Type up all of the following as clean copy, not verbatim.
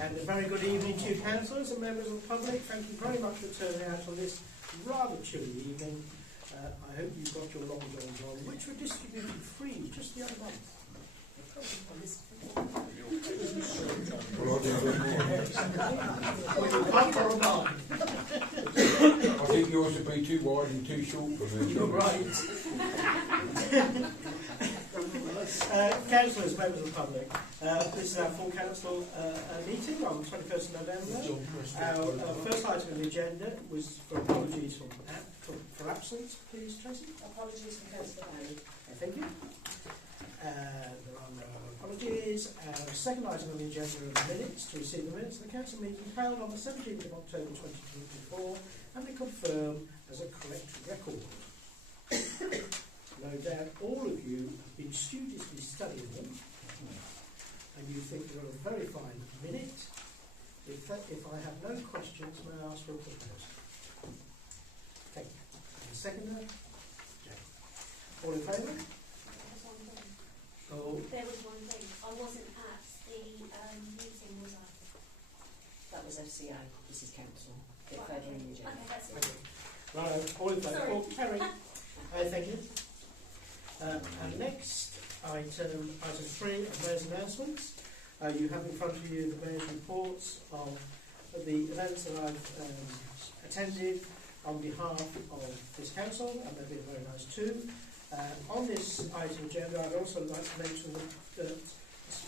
And a very good evening to you, councillors and members of the public. Thank you very much for turning out on this rather chilly evening. I hope you've got your long johns on, which were distributed free just the other month. I think yours would be too wide and too short for me. You're right. Councillors, members of the public, this is our full council meeting on the 21st of November. Our first item on the agenda was for apologies for absence. Please, Tracy. Apologies from Councillor Barry. Thank you. There are no apologies. Second item on the agenda are the minutes, to receive the minutes of the council meeting held on the 17th of October 2024 and be confirmed as a correct record. No doubt all of you have been studiously studying them and you think they're a very fine minute. If I have no questions, may I ask for a proposal? Okay. And seconder? Jane. All in favour? Oh. There was one thing. I wasn't at the meeting, was I? That was FCA. This is council. Get Right, further in the agenda. Okay, that's Okay. it. Right, all in favour? Sorry. Oh, Kerry. Thank you. And next, item 3 of Mayor's announcements. You have in front of you the Mayor's reports of the events that I've attended on behalf of this council, and they've been very nice too. On this item agenda, I'd also like to mention that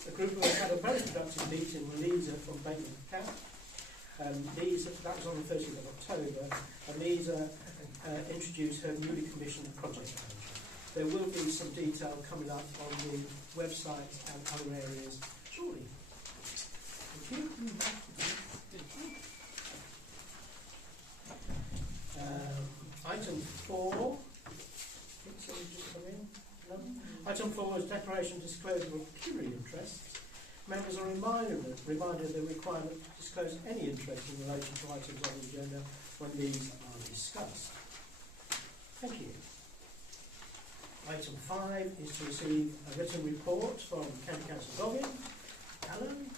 a group of us had a very productive meeting with Lisa from Bateman Camp. That was on the 30th of October, and Lisa introduced her newly commissioned project manager. There will be some detail coming up on the website and other areas shortly. Thank you. Item 4. No? Item 4 is declaration disclosure of pecuniary interests. Members are reminded of the requirement to disclose any interest in relation to items on the agenda when these are discussed. Thank you. Item 5 is to receive a written report from County Council Goggin. Alan,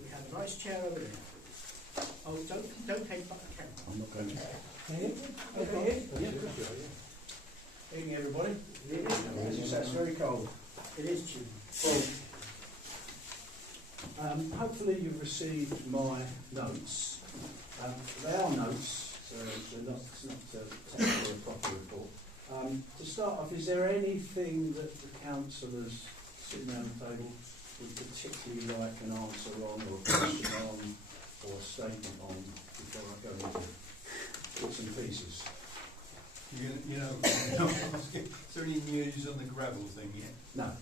we have a nice chair over there. Oh, don't take back the camera. I'm not going to. Okay. Evening, everybody. It's very cold. It is June. Well, hopefully you've received my notes. They are notes, so it's not technically a proper report. To start off, is there anything that the councillors sitting around the table would particularly like an answer on, or a question on, or a statement on before I go into bits and pieces? You know, is there any news on the gravel thing yet? No. No.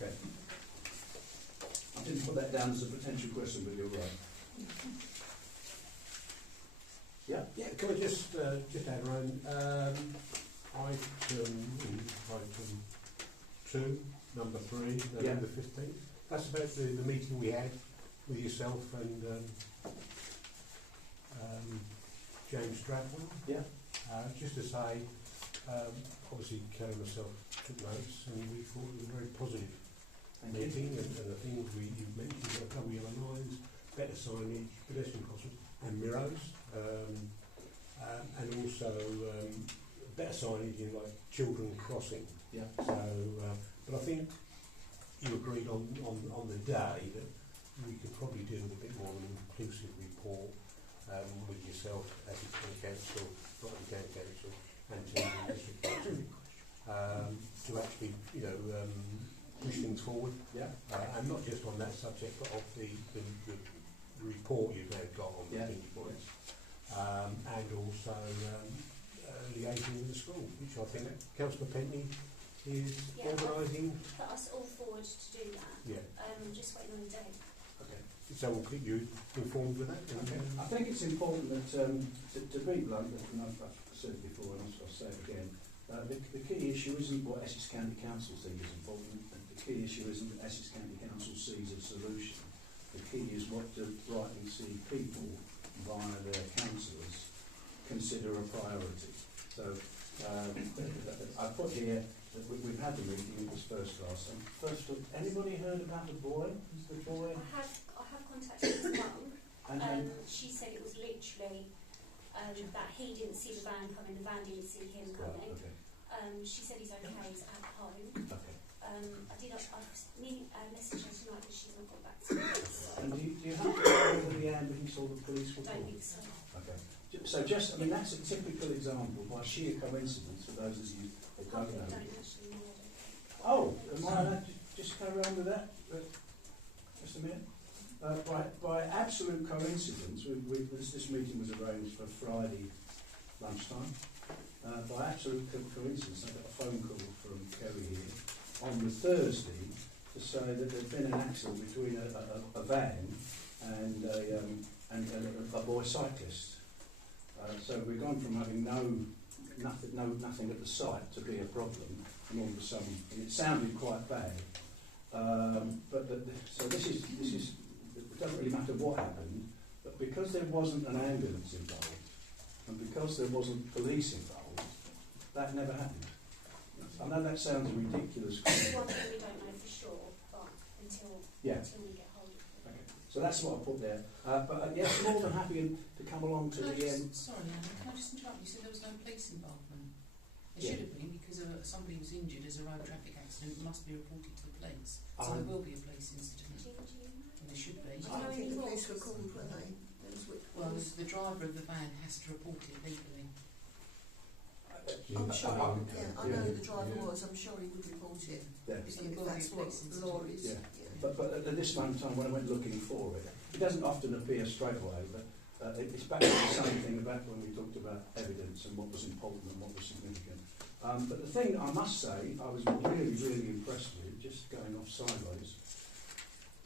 Okay. I didn't put that down as a potential question, but you're right. Yeah. Yeah, can I just add, Ryan? Item 2, number 3, November 15th. That's about the meeting we had with yourself and James Stradwell. Yeah. Just to say, obviously Kerry and myself took notes and we thought it was a very positive meeting, and the things you mentioned, like double yellow lines, better signage, pedestrian crossings and mirrors, and also better signage in like children crossing. Yeah. So, but I think you agreed on the day that we could probably do a bit more of an inclusive report with yourself as a county council, not the county council, and to the district council, to actually, push things forward. Yeah. And not just on that subject, but of the report you've now got on Yeah. the points, and also liaising with the school, which I think Councillor Pentney is organising. Put us all forward to do that. Yeah. Just waiting on the date. Okay. So we'll keep you informed with that. Okay. I think it's important that, to be blunt, and I've said it before and I'll say it again, the key issue isn't what Essex County Council think is important. The key issue isn't that Essex County Council sees a solution. The key is what do Bright and Sea people, via their councillors, consider a priority. So I put here that we've had the meeting, it was first class. And first, anybody heard about the boy? Is the boy? I have that he didn't see the van coming, the van didn't see him Right, coming. okay, She said he's okay, he's at home. okay. I've messaged her tonight, but she's not got back to me. So And do you have to know whether the ambulance or the police were I don't called? think so. Okay. So just, I mean, that's a typical example by sheer coincidence for those of you that I don't know. don't actually know. I don't think. Oh, am I allowed to just carry on with that? Just a minute. By absolute coincidence, this meeting was arranged for Friday lunchtime. By absolute coincidence, I got a phone call from Kerry here on the Thursday to say that there'd been an accident between a van and a boy cyclist. So we've gone from having nothing at the site to be a problem, and all of a sudden, and it sounded quite bad. So this is it doesn't really matter what happened, but because there wasn't an ambulance involved, and because there wasn't police involved, that never happened. I know that sounds a ridiculous question. One thing we don't know for sure, but until we get hold of it. Okay. So that's what I put there. Yes, more than happy to come along to the end. Sorry, Anna, can I just interrupt? You said there was no police involvement. There Yeah. should have been, because somebody was injured as a road traffic accident. It must be reported to the police. So there will be a police incident. Do you know? And there should be. I don't think the police were called, were they? Well, the driver of the van has to report it legally. I'm sure, I know who the driver Yeah. was, I'm sure he would report it, Yeah. if So there will be a that's what police the incident. law is. Yeah. Yeah. But at this moment in time, when I went looking for it, it doesn't often appear straight away, but it's back to the same thing about when we talked about evidence and what was important and what was significant. But the thing I must say I was really, really impressed with, just going off sideways,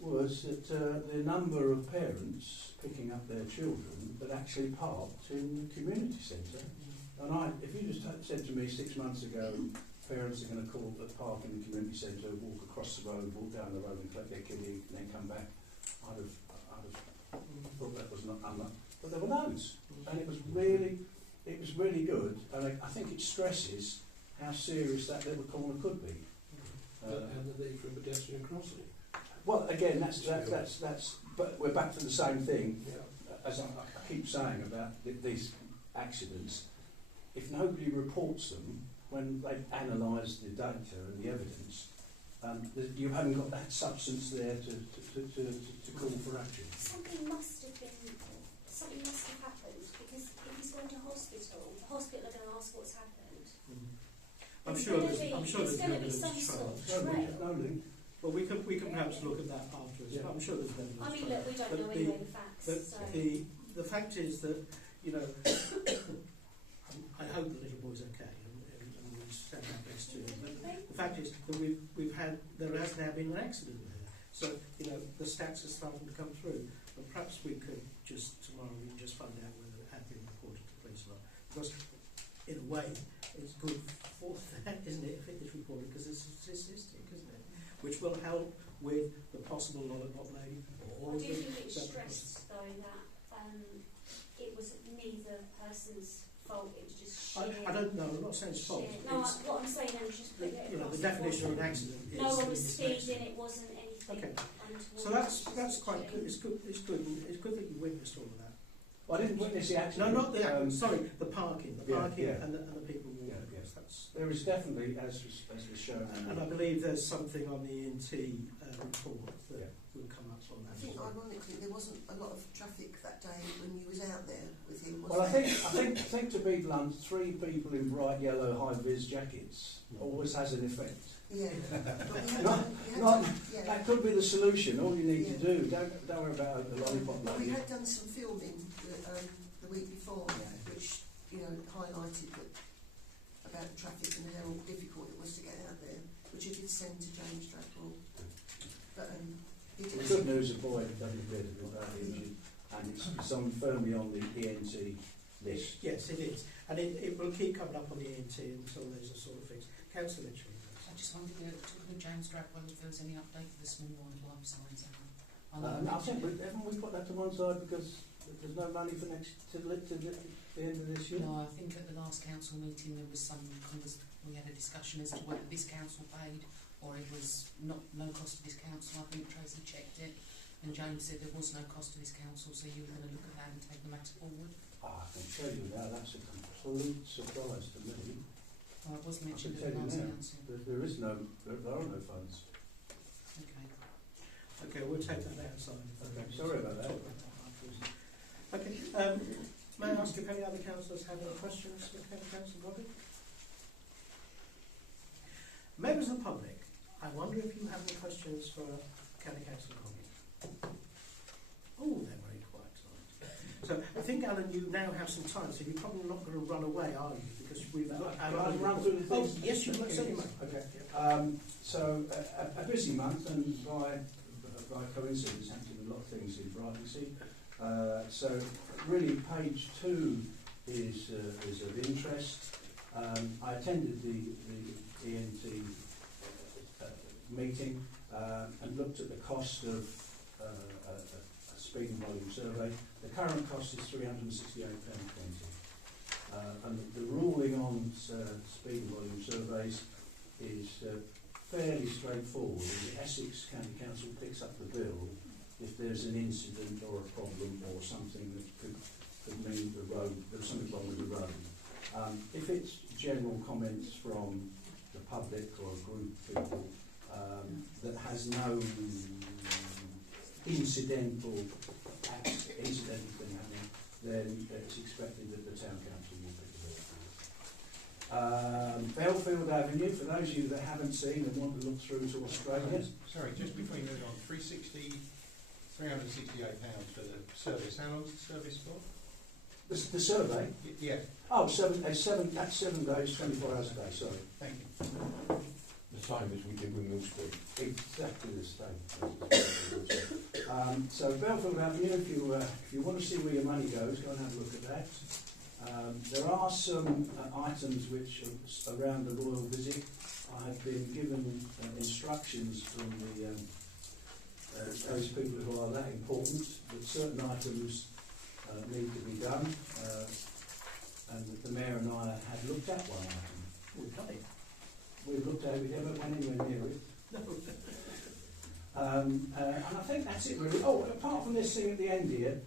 was that the number of parents picking up their children that actually parked in the community centre. And if you just said to me 6 months ago, parents are going to call the park in the community centre, walk across the road, walk down the road and collect their kiddie and then come back, I'd have thought that was not unlucky. But there were loads, and it was really good, and I think it stresses how serious that little corner could be. And the need for a pedestrian crossing. Well, again, that's. But we're back to the same thing, Yeah. as I keep saying about these accidents. If nobody reports them when they've analysed the data and the evidence, you haven't got that substance there to call for action. Something must have happened, because if he's going to hospital, the hospital are going to ask what's happened. I'm There's sure gonna there's be evidence some to sort of trail. trail. Well, we can perhaps look at that afterwards. Yeah. But I'm sure there's evidence. I mean, to trail. look, we don't But know anyway the facts, But so. the fact is that, you know, I hope the little boy's okay, and we stand our best to him. But the fact is that there has now been an accident there. So, you know, the stats are starting to come through. And perhaps we could tomorrow we can just find out whether it had been reported to police or not. Because, in a way, it's good for that, isn't it, if it is reported, because it's a statistic, isn't it? Which will help with the possible lollipop lady. I do think it's stressed, though, that it was neither person's fault, it was just sheer. I don't know, I'm not saying it's fault. sheer- No, It's, what I'm saying is just put it you know, across. the definition of an accident is... No one was is speeding, accident. it wasn't anything Okay. untoward. So that's quite good. It's good that you witnessed all of that. Well, I didn't witness the accident. No, not the sorry, the parking, Yeah. and the people walking. Yeah, yeah. That's, There is definitely, as was shown, and I believe there's something on the ENT report that Yeah. will come up on I that. think ironically there wasn't a lot of traffic that day when you was out there with him, was Well, I there? think to be blunt, 3 people in bright yellow high-vis jackets always has an effect. Yeah. But we had Not- done, we had not- done, yeah. That could be the solution. All you need to do, don't worry about the lollipop But we lady. had done some filming the week before, which highlighted about the traffic and how difficult it was to get out there, which I did send to James Stradbrook. But he The did. good news, a boy doesn't appear to be badly injured, and it's firmly on the ENT list. Yes, it is, and it will keep coming up on the ENT until there's a sort of fix. Councillor Mitchell. I just wondered, talking of James Stradwell, if there was any update for the small wildlife signs. I think haven't we put that to one side because there's no money for to the end of this year? No, I think at the last council meeting there was we had a discussion as to whether this council paid or it was no cost to this council. I think Tracy checked it and James said there was no cost to this council, so you were going to look at that and take the matter forward. I can tell you now, that's a complete surprise to me. It was mentioned I at the can last tell you now. council. There are no funds. Okay. Okay, we'll take that outside. Okay, sorry about that. Okay, may I ask if any other councillors have any questions for County Council Bobby? Members of the public, I wonder if you have any questions for County Council Bobby? Oh, they're very quiet tonight. So I think, Alan, you now have some time, so you're probably not going to run away, are you? Because we've got Can I run through the Oh, things? yes, you certainly may. Okay. So a busy month, and by coincidence, happened a lot of things in Brightsea. So really, page 2 is of interest. I attended the ENT meeting and looked at the cost of a speed and volume survey. The current cost is £368.20. And the ruling on speed and volume surveys is fairly straightforward. The Essex County Council picks up the bill if there's an incident or a problem or something that could mean there's something wrong with the road. If it's general comments from the public or a group of people that has no incidental thing happening, then it's expected that the town council will pick the bill. Belfield Avenue, for those of you that haven't seen and want to look through to Australia. Sorry, just before you move on, £368 for the service. How long's the service for? The survey? Yeah, Oh, that's 7 days, 24 hours a day, sorry. thank you. The same as we did with Mill Street. Exactly the same. So Belfield Avenue, if you want to see where your money goes, go and have a look at that. There are some items which are around the royal visit. I have been given instructions from those people who are that important that certain items need to be done, and the Mayor and I had looked at one item. We've looked at it, we never went anywhere near it. And I think that's it really. Oh, apart from this thing at the end here,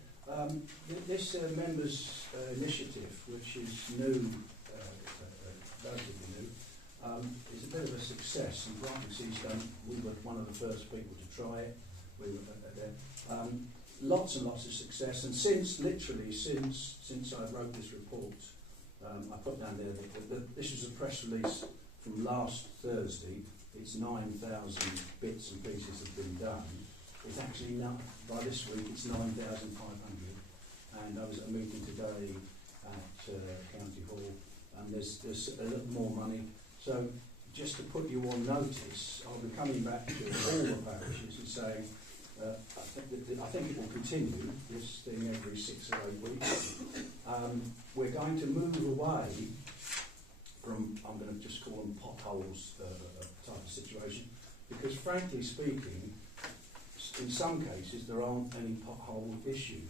this members' initiative, which is new, relatively new, is a bit of a success. And Brightonsea done. We were one of the first people to try it. We were there. Lots and lots of success. And since I wrote this report, I put down there that this was a press release from last Thursday. It's 9,000 bits and pieces have been done. It's actually now, by this week, it's 9,500. And I was at a meeting today at County Hall, and there's a little more money. So just to put you on notice, I'll be coming back to all the parishes and saying, I think it will continue, this thing, every 6 or 8 weeks. We're going to move away from, I'm going to just call them potholes type of situation, because frankly speaking, in some cases there aren't any pothole issues.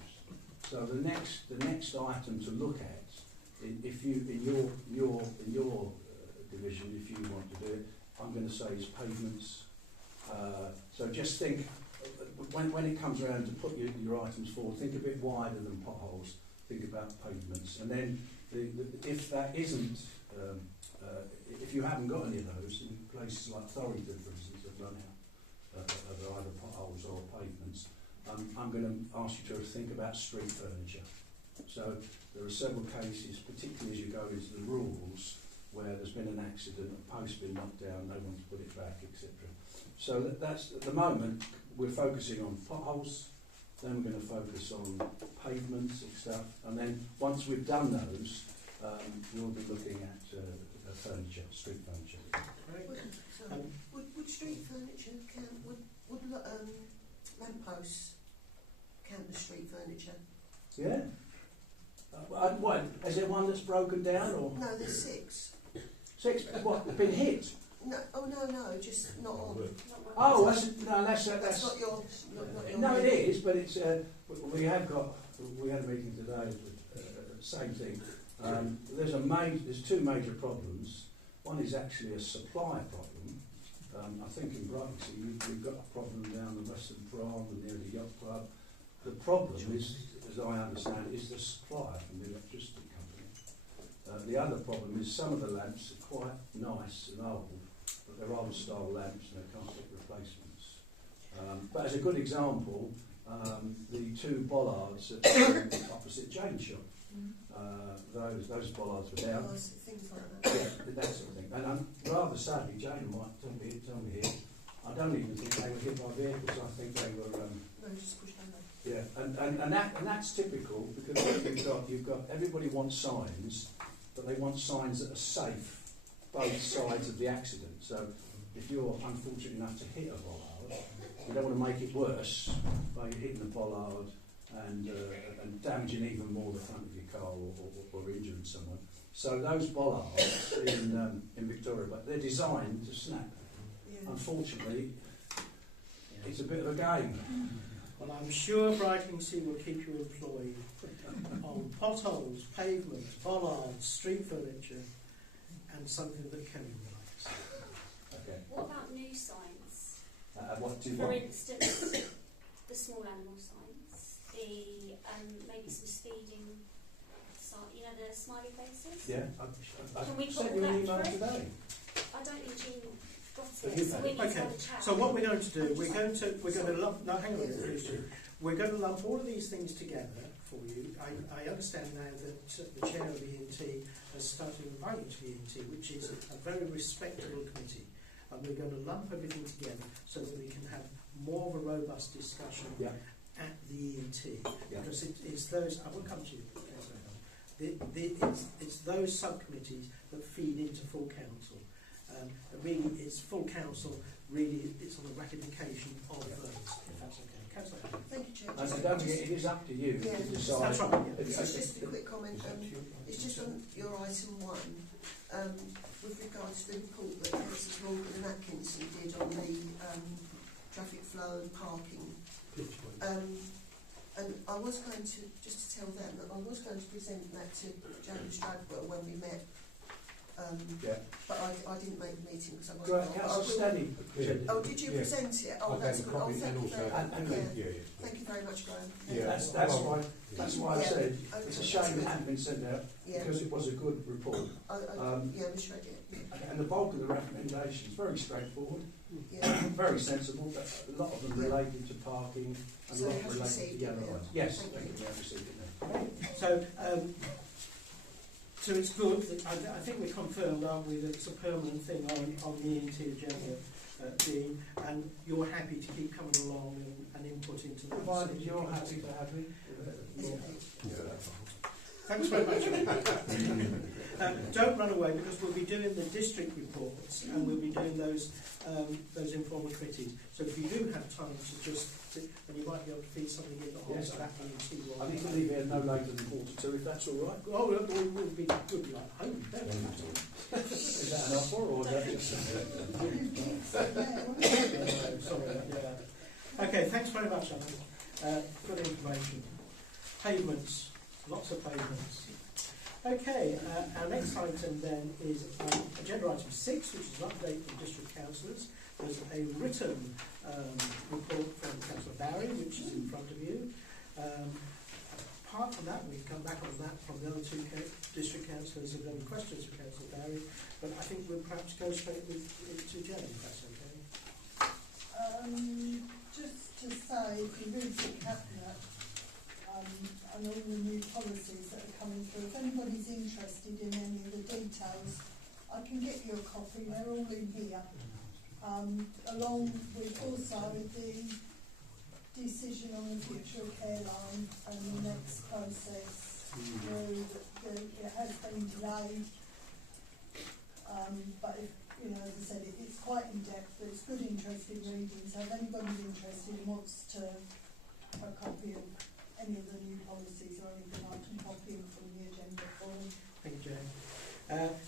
So the next item to look at, if you in your division, if you want to do it, I'm going to say is pavements. So just think when it comes around to put your items forward, think a bit wider than potholes. Think about pavements, and then if that isn't, if you haven't got any of those, in places like Thorrington, for instance, have run out of either potholes or pavements. I'm going to ask you to think about street furniture. So there are several cases, particularly as you go into the rules, where there's been an accident, a post's been knocked down, no one's put it back, etc. So that's at the moment we're focusing on potholes. Then we're going to focus on pavements and stuff, and then once we've done those, we'll be looking at furniture, street furniture. Would street furniture count? Would lampposts count as street furniture? Yeah. What? Is there one that's broken down or? No, there's 6. 6? What? Been hit? No, oh no, just not on. Oh, that's not your. Not your no, it is, but it's we had a meeting today. Same thing. There's 2 major problems. One is actually a supply problem, I think in Brightsea you've got a problem down the Western Prom and near the yacht club. The problem is, as I understand it, is the supply from the electricity company. The other problem is some of the lamps are quite nice and old, but they're old style lamps and they can't get replacements. But as a good example, the two bollards at opposite Jane's shop, those bollards were down. Things like that. Yeah, that sort of thing. And rather sadly, Jane might tell me here, I don't even think they were hit by vehicles. I think they were. No, just pushed over. Yeah, and that's typical because what you've got everybody wants signs, but they want signs that are safe both sides of the accident. So if you're unfortunate enough to hit a bollard, you don't want to make it worse by hitting the bollard and damaging even more the front of your car or injuring someone. So those bollards in Victoria, but they're designed to snap. Yeah. Unfortunately, it's a bit of a game. Well, I'm sure Brightlingsea will keep you employed on potholes, pavements, bollards, street furniture, and something that can be liked. Okay. What about new signs? What do you For want? instance, the small animal signs, the maybe some speeding sign, you know, the smiley faces. Yeah, Can we I sent put you an that email through? today. I don't think Jean got Have it, you so had we it? need to Okay, have a chat. so what we're going to do, we're going to lump. No, hang on a minute, please. Jim. We're going to lump all of these things together for you. I understand now that the chair of the E&T has started inviting to the E&T, which is a very respectable committee, and we're going to lump everything together so that we can have more of a robust discussion Yeah. at the E&T, Yeah. because it's those. I will come to you. It's those subcommittees that feed into full council. Really, it's full council. Really, it's on the ratification of those. If that's okay, Councillor. Thank you, Chair. And don't forget, it is up to you Yeah. to decide. That's right. Yeah. It's just a quick comment. It's just on your item 1, with regards to the report that Councillors Morgan and Atkinson did on the traffic flow and parking. And I was going to, just to tell them that I was going to present that to James Stradwell when we met, Yeah. but I didn't make the meeting because I wasn't Great, on. But I Councillor will- Stanley. Oh, did you Yeah. present it? Oh, I that's gave a good. Oh, copy thank and you also. very much. And Yeah. Yeah. Thank you very much, Graham. Yeah. That's why I Yeah. said Okay, it's a that's shame good. it hadn't been sent out Yeah. because it was a good report. Yeah, misread it. And the bulk of the recommendations very straightforward, Yeah. very sensible, but a lot of them related to parking and So a it lot has related to received the it other now? ones. Yes, Thank thank you. you. We have received it now. So it's good. That I think we're confirmed, aren't we, that it's a permanent thing on the E&T agenda, Dean, and you're happy to keep coming along and input into that. Provided you're happy to have me. Thanks very much. Don't run away because we'll be doing the district reports and we'll be doing those informal committees. So if you do have time to just, and you might be able to feed something in the Yes. that E&T I one. need to leave here no later than 1:45, if that's all right. Oh, we'll be good like home. Don't we? Is that an offer or is that just... Sorry, yeah. Okay, thanks very much, Alan. Good information. Pavements, lots of pavements. Okay, our next item then is agenda item 6, which is an update from district councillors. There's a written report from Councillor Barry, which is in front of you. Apart from that, we've come back on that from the other two district councillors who have any questions for Councillor Barry, but I think we'll perhaps go straight to Jane, if that's okay. Just to say, if you read the cabinet and all the new policies that are coming through, if anybody's interested in any of the details, I can get you a copy. They're all in here. Along with also the decision on the future of care line and the next process. It has been delayed, but if, you know, as I said, it's quite in depth, but it's good, interesting reading. So if anybody's interested and wants to have a copy of any of the new policies or anything, I can copy them from the agenda for them. Thank you, Jane.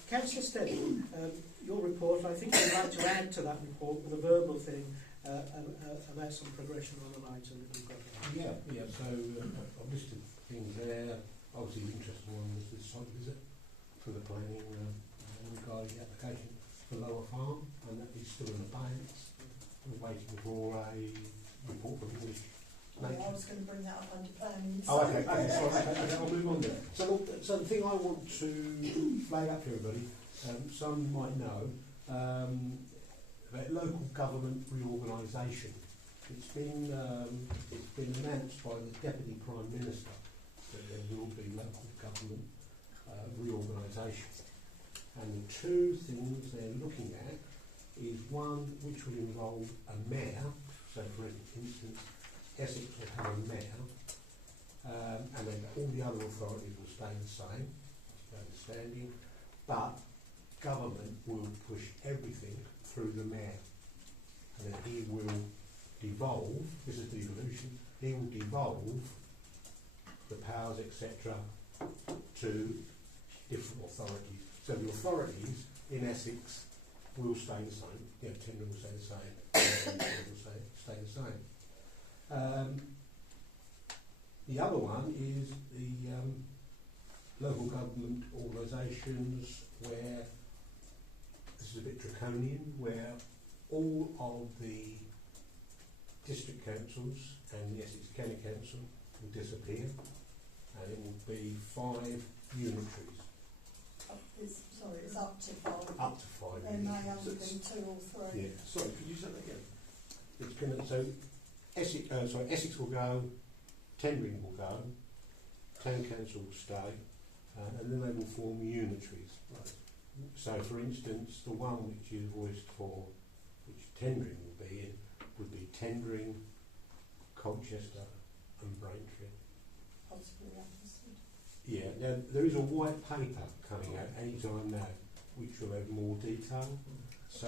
Councillor Steady, your report, I think you'd like to add to that report with a verbal thing about some progression on an item that we've got. Yeah. So I've listed things there. Obviously, the interesting one was the site visit for the planning regarding the application. for Lower Farm, and that is still in abeyance. We're waiting for a report from English Well, I Nature. was going to bring that up under planning. Oh, okay, sorry, I'll move on then. So the thing I want to flag up to everybody, some might know, about local government reorganisation. It's been announced by the Deputy Prime Minister that there will be local government reorganisation. And the two things they're looking at is one which will involve a mayor, so for instance Essex will have a mayor, and then all the other authorities will stay the same, that's my understanding, but government will push everything through the mayor, and then he will devolve, this is the evolution, he will devolve the powers etc. to different authorities. So the authorities in Essex will stay the same, Tendring will stay the same, will stay the same. The other one is the local government organisations where, this is a bit draconian, where all of the district councils and the Essex County Council will disappear, and it will be 5 unitaries. It's up to 5. Up to 5 There may unitaries. only be 2 or 3. Yeah. Sorry, could you say that again? It's going to, so Essex will go, Tendring will go, Town Council will stay, and then they will form unitaries. Right. So, for instance, the one which is voiced for, which Tendring will be in, would be Tendring, Colchester, and Braintree. Possibly understood. Yeah. Now there is a white paper coming out any time now, which will have more detail. So,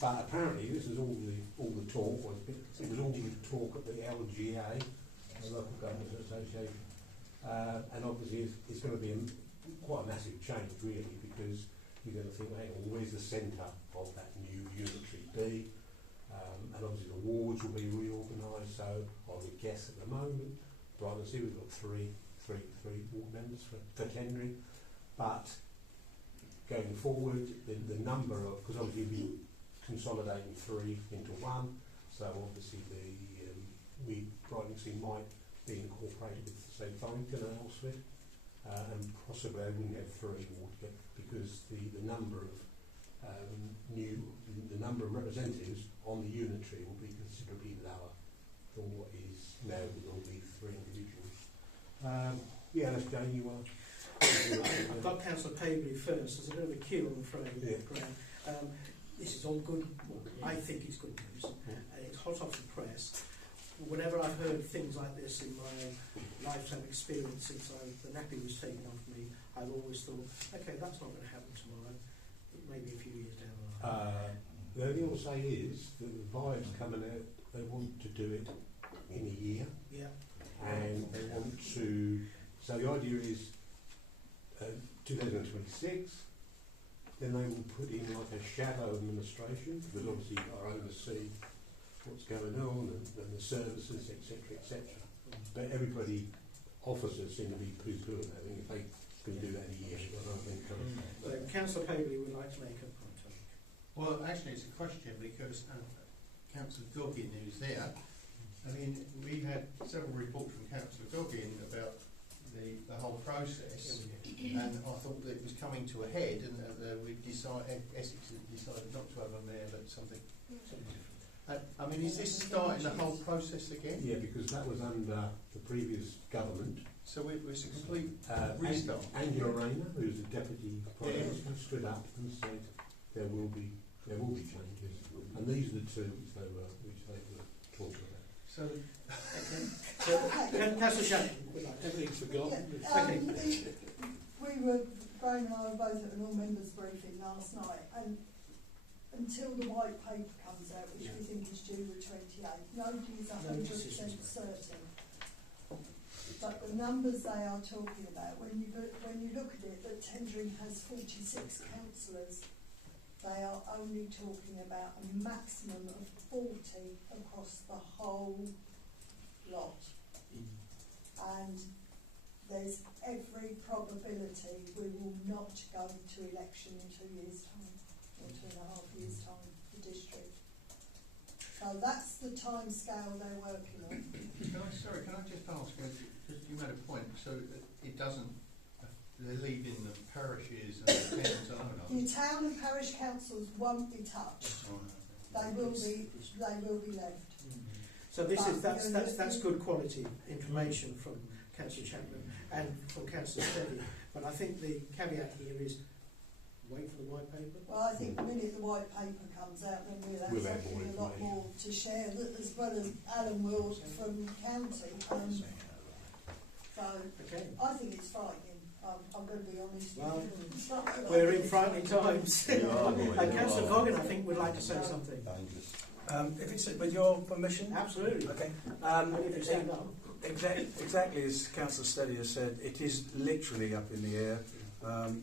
but apparently this is all the talk. It was all the talk at the LGA, the Local Government Association, and obviously it's going to be quite a massive change, really, because you're going to think, hang on, where's the centre of that new unitary be? And obviously the wards will be reorganised. So I would guess at the moment, Brighton and see we've got three ward members for Tendring, but going forward, the number of, because obviously we'll be consolidating 3 into 1, so obviously Brighton and Sea might be incorporated with, say, Farrington and Alsford, and possibly they wouldn't have 3 altogether, because the number of the number of representatives on the unitary will be considerably lower than what is now with all these 3 individuals. Yeah, that's Jane, you are. I've got Councillor Paisley first. There's a bit of a queue on the front of the ground. This is all good. Well, I think it's good news. It's hot off the press. Whenever I've heard things like this in my lifetime experience since the nappy was taken off me, I've always thought, okay, that's not going to happen tomorrow. It may be a few years down the line. The only thing I'll say is that the vibes coming out, they want to do it in a year, Yeah. and they want to. So the idea is 2026. Then they will put in like a shadow administration, because obviously you've got to oversee what's going on and the services, etc. But everybody, officers seem to be poo-pooing that. I think if they can do that in a year, I don't think. So Councillor Paisley would like to make a point on it. Well, actually, it's a question because Councillor Goggin, who's there, I mean, we had several reports from Councillor Goggin about the whole process, and I thought that it was coming to a head, and Essex had decided not to have a mayor, but something different. I mean, is this starting the whole process again? Yeah, because that was under the previous government. So it's a complete restart. Angela Rayner, who's the deputy prime minister, stood up and said there will be changes, and these are the two which they were talking about. So, Councillor Shannon would like to. Everything's forgotten. We were, Graham and I were both at an all-members briefing last night, and until the white paper comes out, which we think is due the 28th, nobody is 100% certain. But the numbers they are talking about, when you look at it, that Tendring has 46 councillors, they are only talking about a maximum of 40 across the whole lot. And there's every probability we will not go to election in 2 years' time. or 2.5 years' time, the district. So that's the time scale they're working on. Can I just ask, because you made a point, so it doesn't, they're leaving the parishes and the towns alone, are The town and parish councils won't be touched. They will be left. So that's good quality information from Councillor Chapman and from Councillor Steady. But I think the caveat here is wait for the white paper. Well, I think the minute the white paper comes out, then we'll have hopefully a lot more to share, as well as Alan will from county. So Okay. I think it's frightening. I'm going to be honest. Well, It's not good. we're in frightening times. You are, boy, you Councillor are. Goggin, I think, would like to say something. Dangerous. If it's with your permission? Absolutely. Okay. If you stand up. Exactly as Councillor Steady has said, it is literally up in the air.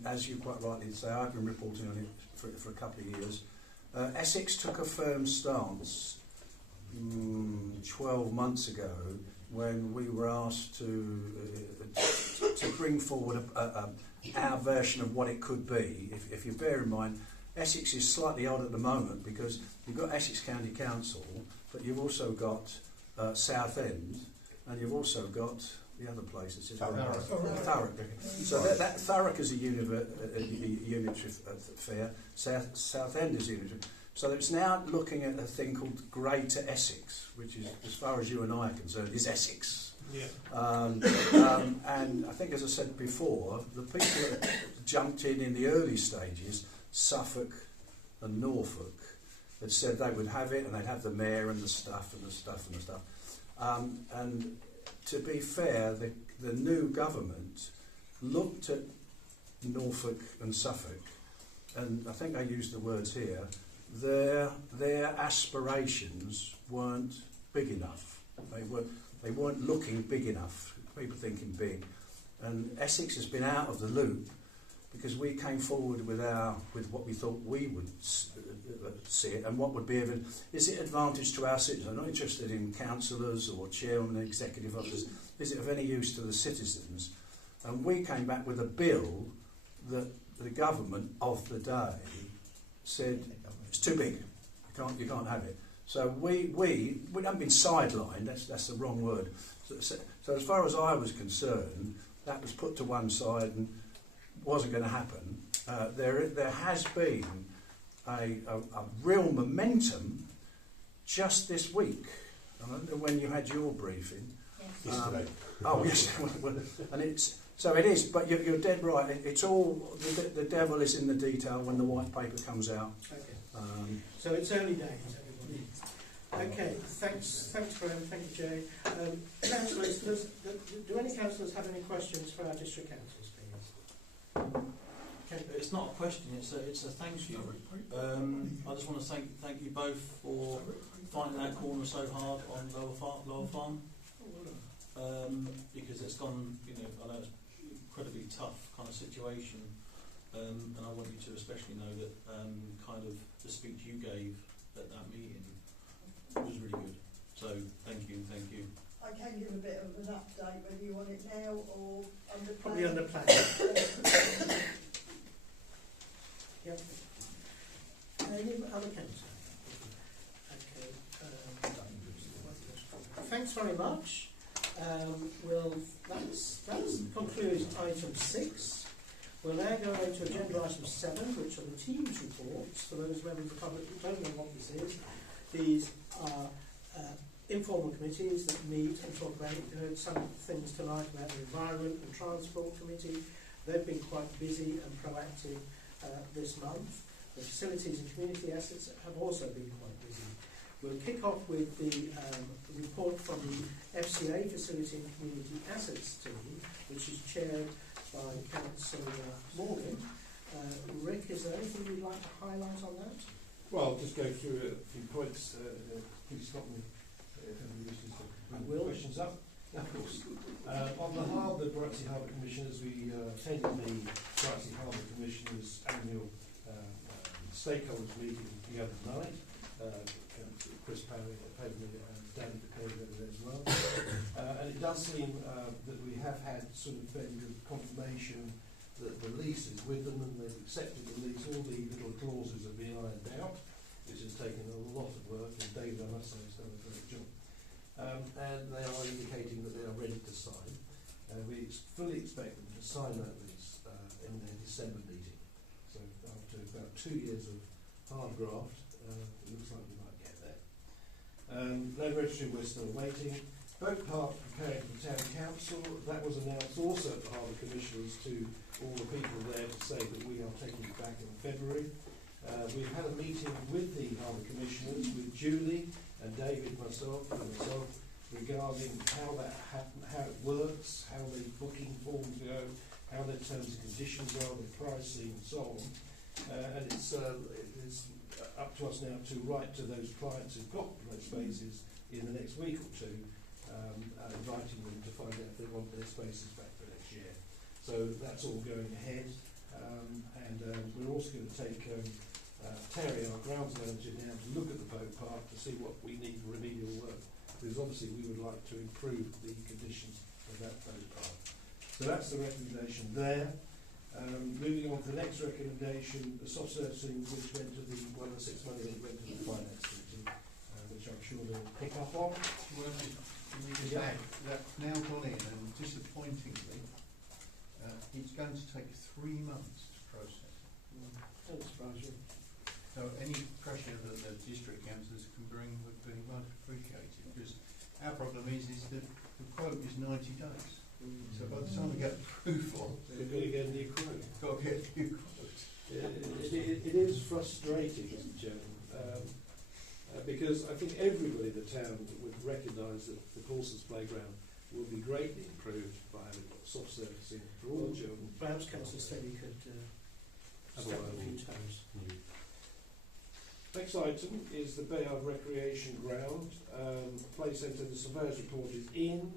As you quite rightly say, I've been reporting on it for a couple of years. Essex took a firm stance 12 months ago when we were asked to bring forward our version of what it could be. If you bear in mind, Essex is slightly odd at the moment because you've got Essex County Council, but you've also got Southend, and you've also got the other places. Thurrock. So that Thurrock is a unitary affair. Southend is a unitary. So it's now looking at a thing called Greater Essex, which is, as far as you and I are concerned, is Essex. Yeah. And I think, as I said before, the people that jumped in the early stages, Suffolk and Norfolk, had said they would have it and they'd have the mayor and the stuff and the stuff and the stuff. And to be fair, the new government looked at Norfolk and Suffolk, and I think I used the words here, their aspirations weren't big enough. They weren't looking big enough. People thinking big. And Essex has been out of the loop because we came forward with what we thought we would see it, and what would be is it advantage to our citizens? I'm not interested in councillors or chairmen and executive officers. Is it of any use to the citizens? And we came back with a bill that the government of the day said it's too big. You can't have it. So we haven't been sidelined. That's the wrong word. So as far as I was concerned, that was put to one side and wasn't going to happen. There has been a real momentum just this week. I don't know when you had your briefing. Yesterday. Yes. And it is. But you're dead right. It's all the devil is in the detail when the white paper comes out. Okay. So it's early days, everybody. Okay, thanks Graham, thank you Jay. Councillors, do any councillors have any questions for our district councillors, please? Okay. It's not a question, it's a thank you. I just want to thank you both for fighting that corner so hard on Lower Farm. Because it's gone, I know it's an incredibly tough kind of situation, and I want you to especially know that kind of the speech you gave at that meeting was really good. So thank you. I can give a bit of an update whether you want it now or under plan. Probably under plan. Yep. Any other councillor? Okay. Thanks very much. That concludes item 6. We'll now go into agenda item 7, which are the Teams reports. For those members of the public who don't know what this is, these are informal committees that meet and talk about it. You heard some things tonight about the Environment and Transport Committee. They've been quite busy and proactive this month. The Facilities and Community Assets have also been quite busy. We'll kick off with the report from the FCA, Facility and Community Assets team, which is chaired by Councillor Morgan. Rick, is there anything you'd like to highlight on that? Well, I'll just go through a few points. Please stop me if anybody wishes to bring questions up. Of course. On the Harbour, Brightsea Harbour Commissioners, we attended the Brightsea Harbour Commissioners' annual stakeholders meeting the other night. Chris Parry and Danny Piccoli there as well. And it does seem that we have had sort of fairly good confirmation the leases with them, and they've accepted the lease. All the little clauses have been ironed out, which has taken a lot of work, and David, I must say, has done a great job. And they are indicating that they are ready to sign. We fully expect them to sign that lease in their December meeting. So after about 2 years of hard graft, it looks like we might get there. Land Registry, we're still waiting. Boat Park prepared for the Town Council. That was announced also at the Harbour Commissioners to all the people there to say that we are taking it back in February. We've had a meeting with the Harbour Commissioners, with Julie and David, myself, regarding how that how it works, how the booking forms go, how their terms and conditions are, their pricing and so on. And it's up to us now to write to those clients who've got those spaces in the next week or two, inviting them to find out if they want their spaces back for next year. So that's all going ahead. And we're also going to take Terry, our grounds manager, now to look at the boat park to see what we need for remedial work. Because obviously we would like to improve the conditions of that boat park. So that's the recommendation there. Moving on to the next recommendation, the soft servicing, which went to the 106 money that went to the finance committee, which I'm sure they'll pick up on. That's now gone in, and disappointingly, it's going to take 3 months to process it. Don't surprise you. So any pressure that the district councillors can bring would be much appreciated, because our problem is that the quote is 90 days. So by the time we get proof on, We've got to get a new quote. got to get a new quote. It is frustrating, Mr. Chairman, because I think everybody in the town would recognise that the Paulson's playground will be greatly improved by having soft servicing for all children. Perhaps Councillor Steady could step on a few toes. Next item is the Bayard Recreation Ground. Play Centre, the surveyor's report is in,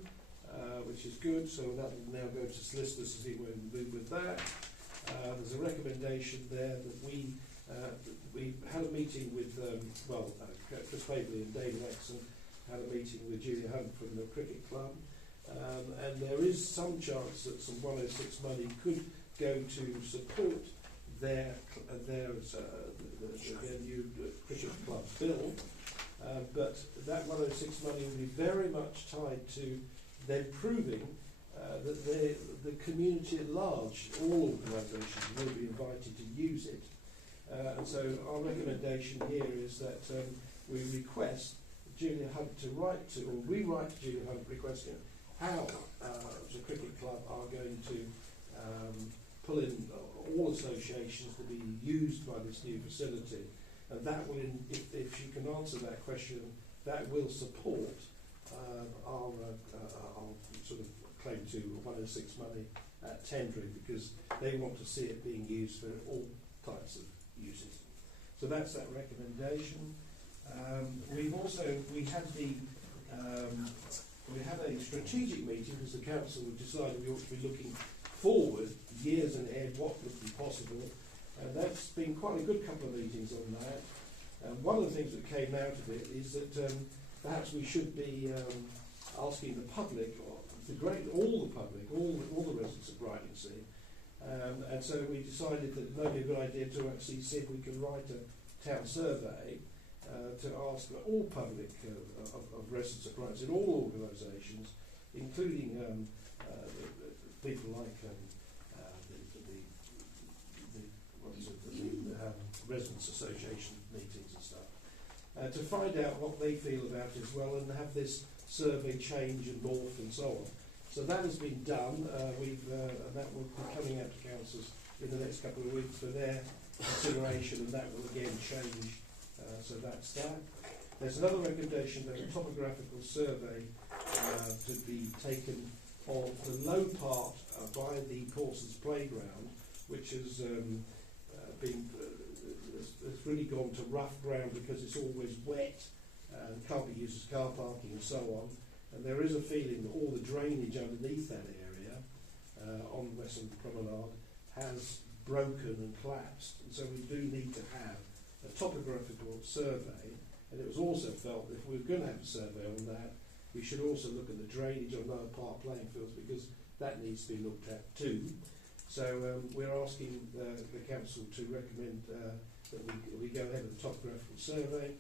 which is good, so that will now go to solicitors to see where we move with that. There's a recommendation there that we had a meeting with, Chris Pavley and David Exon had a meeting with Julia Hunt from the cricket club, and there is some chance that some 106 money could go to support their new cricket club bill, but that 106 money will be very much tied to them proving that the community at large, all organisations, will be invited to use it. And so our recommendation here is that we request Julia Hunt to write to, or we write to Julia Hunt requesting how the cricket club are going to pull in all associations to be used by this new facility. And that will, if you can answer that question, that will support our sort of claim to 106 money at tendering, because they want to see it being used for all types of uses. So that's that recommendation. We had a strategic meeting because the council decided we ought to be looking forward years ahead, what would be possible, and that's been quite a good couple of meetings on that. One of the things that came out of it is that perhaps we should be asking the public, all the residents of Brightlingsea, and so we decided that it might be a good idea to actually see if we can write a town survey to ask all public of residents of Brightlingsea, all organisations, including people like the residents association meetings and stuff, to find out what they feel about it as well, and have this survey change and morph and so on. So that has been done. And that will be coming out to councils in the next couple of weeks for their consideration, and that will again change. So that's that. There's another recommendation that a topographical survey to be taken of the low part by the Paulson's playground, which has it's really gone to rough ground because it's always wet and can't be used as car parking and so on. And there is a feeling that all the drainage underneath that area on Western Promenade has broken and collapsed. And so we do need to have a topographical survey. And it was also felt that if we were going to have a survey on that, we should also look at the drainage on lower part playing fields, because that needs to be looked at too. So we're asking the council to recommend that we go ahead with the topographical survey.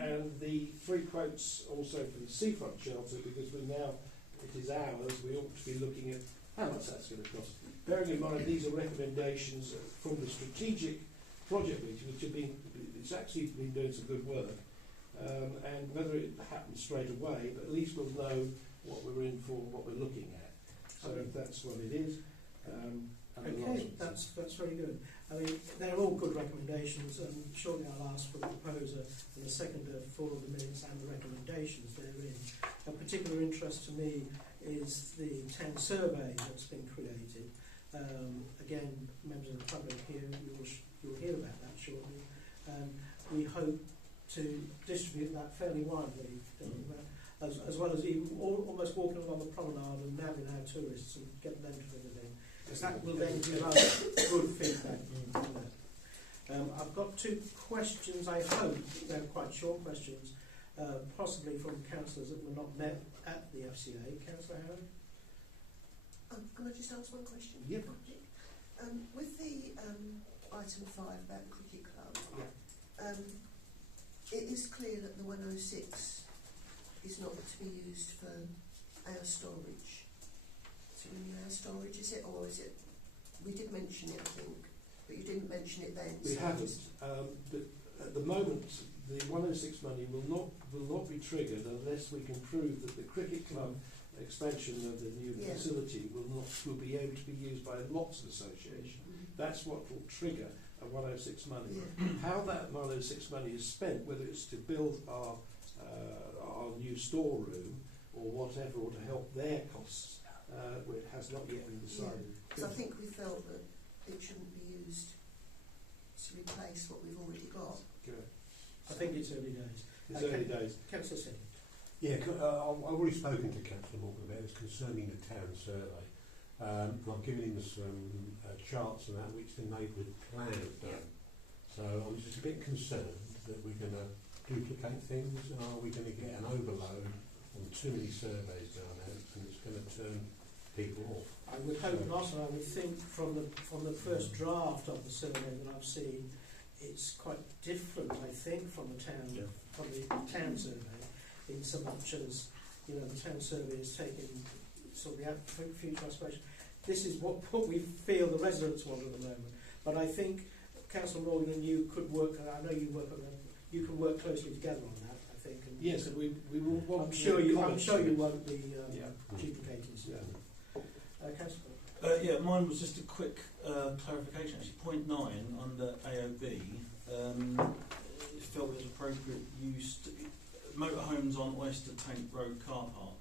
And the 3 quotes also for the seafront shelter, because it is ours, we ought to be looking at how much that's going to cost. Bearing in mind these are recommendations from the strategic project meeting, which it's actually been doing some good work. And whether it happens straight away, but at least we'll know what we're in for, what we're looking at. So that's what it is. Okay, that's very good. I mean, they're all good recommendations, and shortly I'll ask for the proposer and the seconder for the minutes and the recommendations therein. A particular interest to me is the town survey that's been created. Again, members of the public here, you'll hear about that shortly. We hope to distribute that fairly widely, as well as even almost walking along the promenade and nabbing our tourists and getting them to fill it in. Because that will then give us good feedback on that. I've got 2 questions, I hope they're quite short questions, possibly from councillors that were not met at the FCA. Councillor Howard? Can I just ask one question? Yep. With the item 5 about the cricket club, it is clear that the 106 is not to be used for our storage. To renew our storage, is it, or is it? We did mention it, I think, but you didn't mention it then. We haven't. But at the moment, the 106 money will not be triggered unless we can prove that the cricket club expansion of the new facility will be able to be used by lots of associations. That's what will trigger a 106 money. How that 106 money is spent, whether it's to build our new storeroom or whatever, or to help their costs, it has not yet been decided. Because I think we felt that it shouldn't be used to replace what we've already got. Good. I think it's early days. It's early days. Councillor Singh. Yeah, I've already spoken to Councillor Morgan about this concerning the town survey. And I've given him some charts and that which the neighbourhood plan have done. So I'm just a bit concerned that we're going to duplicate things, and are we going to get an overload on too many surveys down there, and it's going to turn people off? I would hope not, and I would think from the first draft of the survey that I've seen, it's quite different, I think, from the town survey, in so much as, you know, the town survey is taking sort of the future aspiration. This is what we feel the residents want at the moment. But I think Councillor Morgan and you could work, and I know you work on that, you can work closely together on that, I think. And yes, we will want. I'm sure you won't be duplicating stuff. Councillor. Yeah, mine was just a quick clarification. Actually, point 9 under AOB felt it was appropriate use to motorhomes on Oyster Tank Road car park.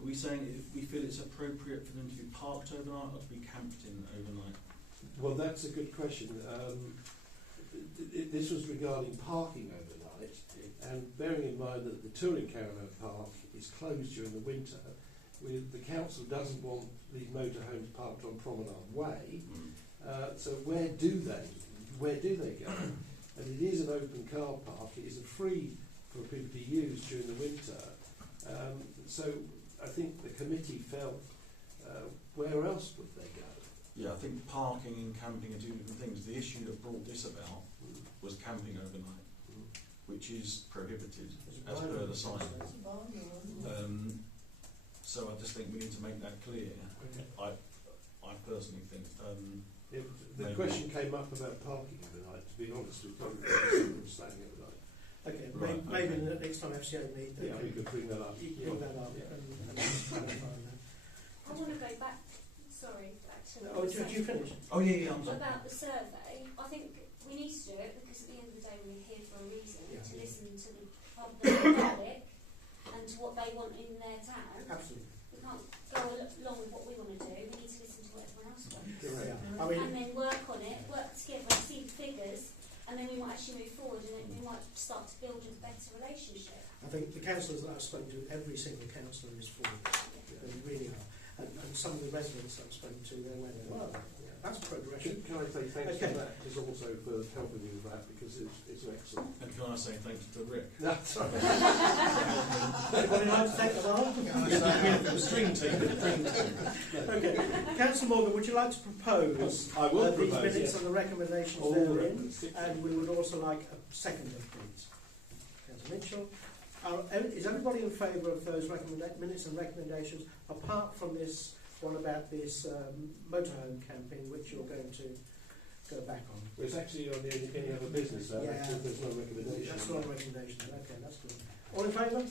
Are we saying we feel it's appropriate for them to be parked overnight or to be camped in overnight? Well, that's a good question. This was regarding parking overnight, and bearing in mind that the touring caravan park is closed during the winter, the council doesn't want these motorhomes parked on Promenade Way. So where do they go? And it is an open car park. It isn't free for people to use during the winter. So I think the committee felt, where else would they go? Yeah, I think parking and camping are 2 different things. The issue that brought this about was camping overnight, which is prohibited as per the sign. So I just think we need to make that clear. I personally think. The question came up about parking overnight. To be honest, we don't know staying overnight. Okay, Right, maybe okay. the next time FCA meet, We could bring that up. you can bring that up and clarify that. I want to go back. Sorry, back to Oh, did you finish? Oh yeah, I'm sorry. about the survey. I think we need to do it because at the end of the day we're here for a reason, to listen to the public and to what they want in their town. Absolutely. We can't go along with what we want to do. We need to listen to what everyone else wants. Yeah. I And mean, then work on it, work together and see the figures, and then we might actually move forward and then we might start to build a better relationship. I think the councillors that I've spoken to, every single councillor is for it. They really are. And some of the residents that I've spoken to, they're aware they are. That's progression. Can I say thanks Okay. to that, just also for helping me with that, because it's excellent. And can I say thanks to Rick? That's right. Anybody like to take the line? The string team. Okay. Councillor Morgan, would you like to propose I will these propose, minutes yes. and the recommendations All the therein? recommendations. And we would also like a seconder, please. Councillor Mitchell. Is everybody in favour of those minutes and recommendations, apart from this one about this motorhome camping, which you're going to go back on? Well, it's actually on any other business, though. Yeah. There's no recommendation. That's not a recommendation. Okay, that's good. All in favour?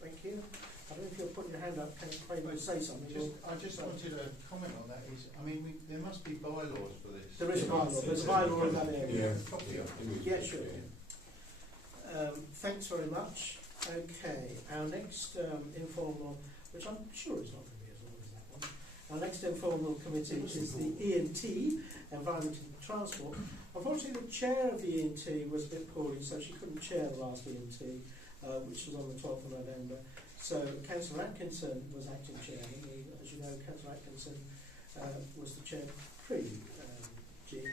Thank you. I don't know if you're putting your hand up, can you say something? I just wanted a comment on that. There must be bylaws for this. There is a bylaw. There's a bylaw in that area. Yeah. Copy of it. Yeah, sure. Thanks very much. Okay, our next informal, which I'm sure is not going to be as long as that one. Our next informal committee is the E&T, Environment and Transport. Unfortunately, the chair of the E&T was a bit poorly, so she couldn't chair the last E&T, which was on the 12th of November. So Councillor Atkinson was acting chairman. As you know, Councillor Atkinson was the chair pre-Jean.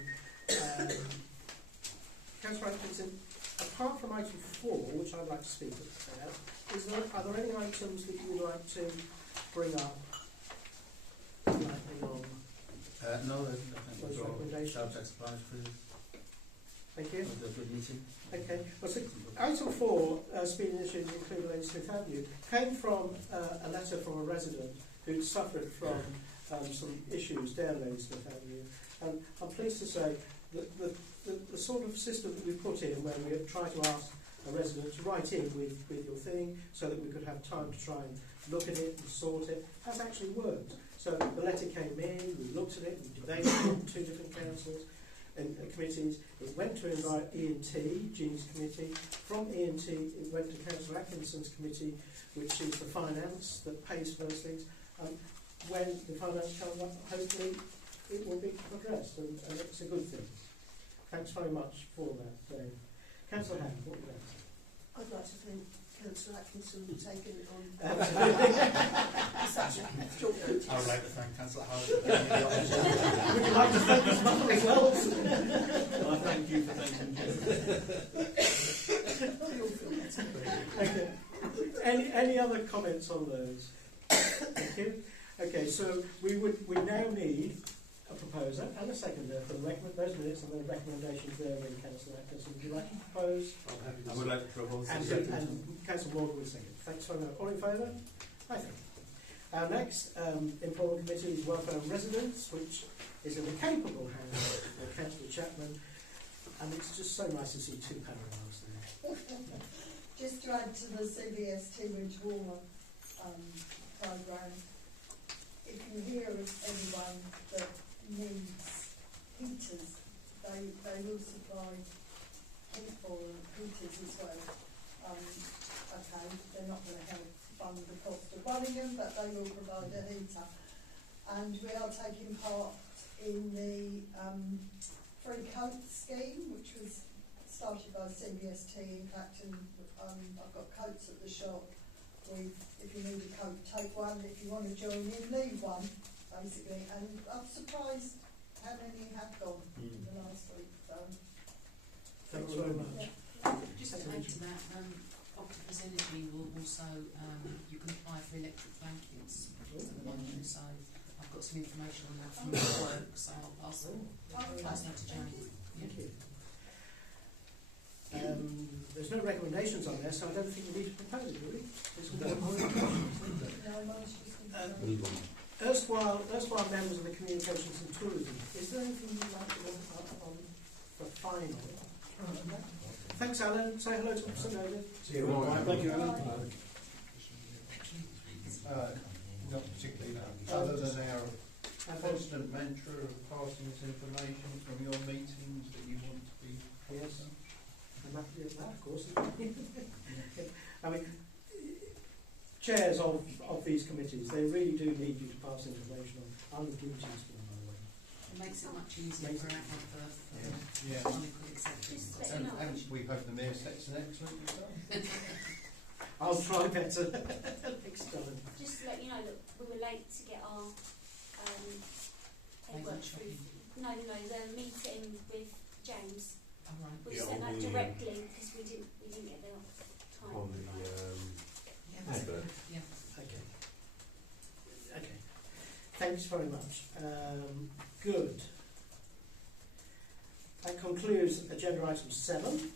Councillor Atkinson, apart from item 4, which I'd like to speak about, are there any items that you would like to bring up? Lightning on No, those recommendations? self-explanatory. Thank you. Was a good meeting. Okay. Well, so item 4, speed initiatives including Lane Smith Avenue, came from a letter from a resident who suffered from some issues down Lane Smith Avenue. And I'm pleased to say that the sort of system that we put in, where we try to ask a resident to write in with your thing so that we could have time to try and look at it and sort it, has actually worked. So the letter came in, we looked at it, we debated it in 2 different councils and committees. It went to E&T, Jean's committee. From E&T, it went to Councillor Atkinson's committee, which is the finance that pays for those things. When the finance comes up, hopefully it will be progressed, and it's a good thing. Thanks very much for that, Dave. Councillor Hammond, what would you like to say? I'd like to thank Councillor Atkinson for taking it on Absolutely. such a short notice. I would like to thank Councillor Howard for giving me the opportunity. Would you like to thank us both as well? I thank you for thanking Jim. You'll feel better. Okay. Any other comments on those? Thank you. Okay, so we now need a proposer and a seconder for those minutes and the recommendations there in Councillor Atkinson. Would you like to propose? I'm happy to I would like to propose And Councillor Morgan would second. Thanks very much. All in favour? I think. Our next informal committee is Welfare and Residents, which is in the capable hands of Councillor Chapman, and it's just so nice to see 2 paragraphs there. Just to add to the CBST Ridge Warmer programme, if you hear of anyone that needs heaters, they will supply heat for heaters as well. Okay, they're not going to help fund the cost of running them, but they will provide a heater. And we are taking part in the free coat scheme, which was started by CBST in Clacton. I've got coats at the shop. If you need a coat, take one. If you want to join in, leave one, basically. And I'm surprised how many have gone in the last week. Thanks very much. Just to add to that, Octopus Energy will also, you can apply for electric blankets at the moment, so I've got some information on that from my work, so I'll pass that to Jane. Thank you. There's no recommendations on there, so I don't think we need to propose it, really. Erstwhile members of the Communications and Tourism, is there anything you'd like to on for final? Thanks, Alan. Say hello to St. David. Thank you, Alan. Not particularly, no. Other than our constant mantra of passing this information from your meetings that you want to be. Yes. I'm happy with that, of course. I mean, chairs of these committees, they really do need you to pass information on other duties for them, by the way. It makes it much easier for everyone for Yeah. unequal acceptance. And we hope the mayor sets an excellent result. I'll try better next time. Just to let you know that we were late to get our they worked through. No, the meeting with James. All right. We Yeah, sent on that the, directly because we didn't get the time. On the Yeah. advert. Yeah. Okay. Okay. Thanks very much. Good. That concludes agenda item 7.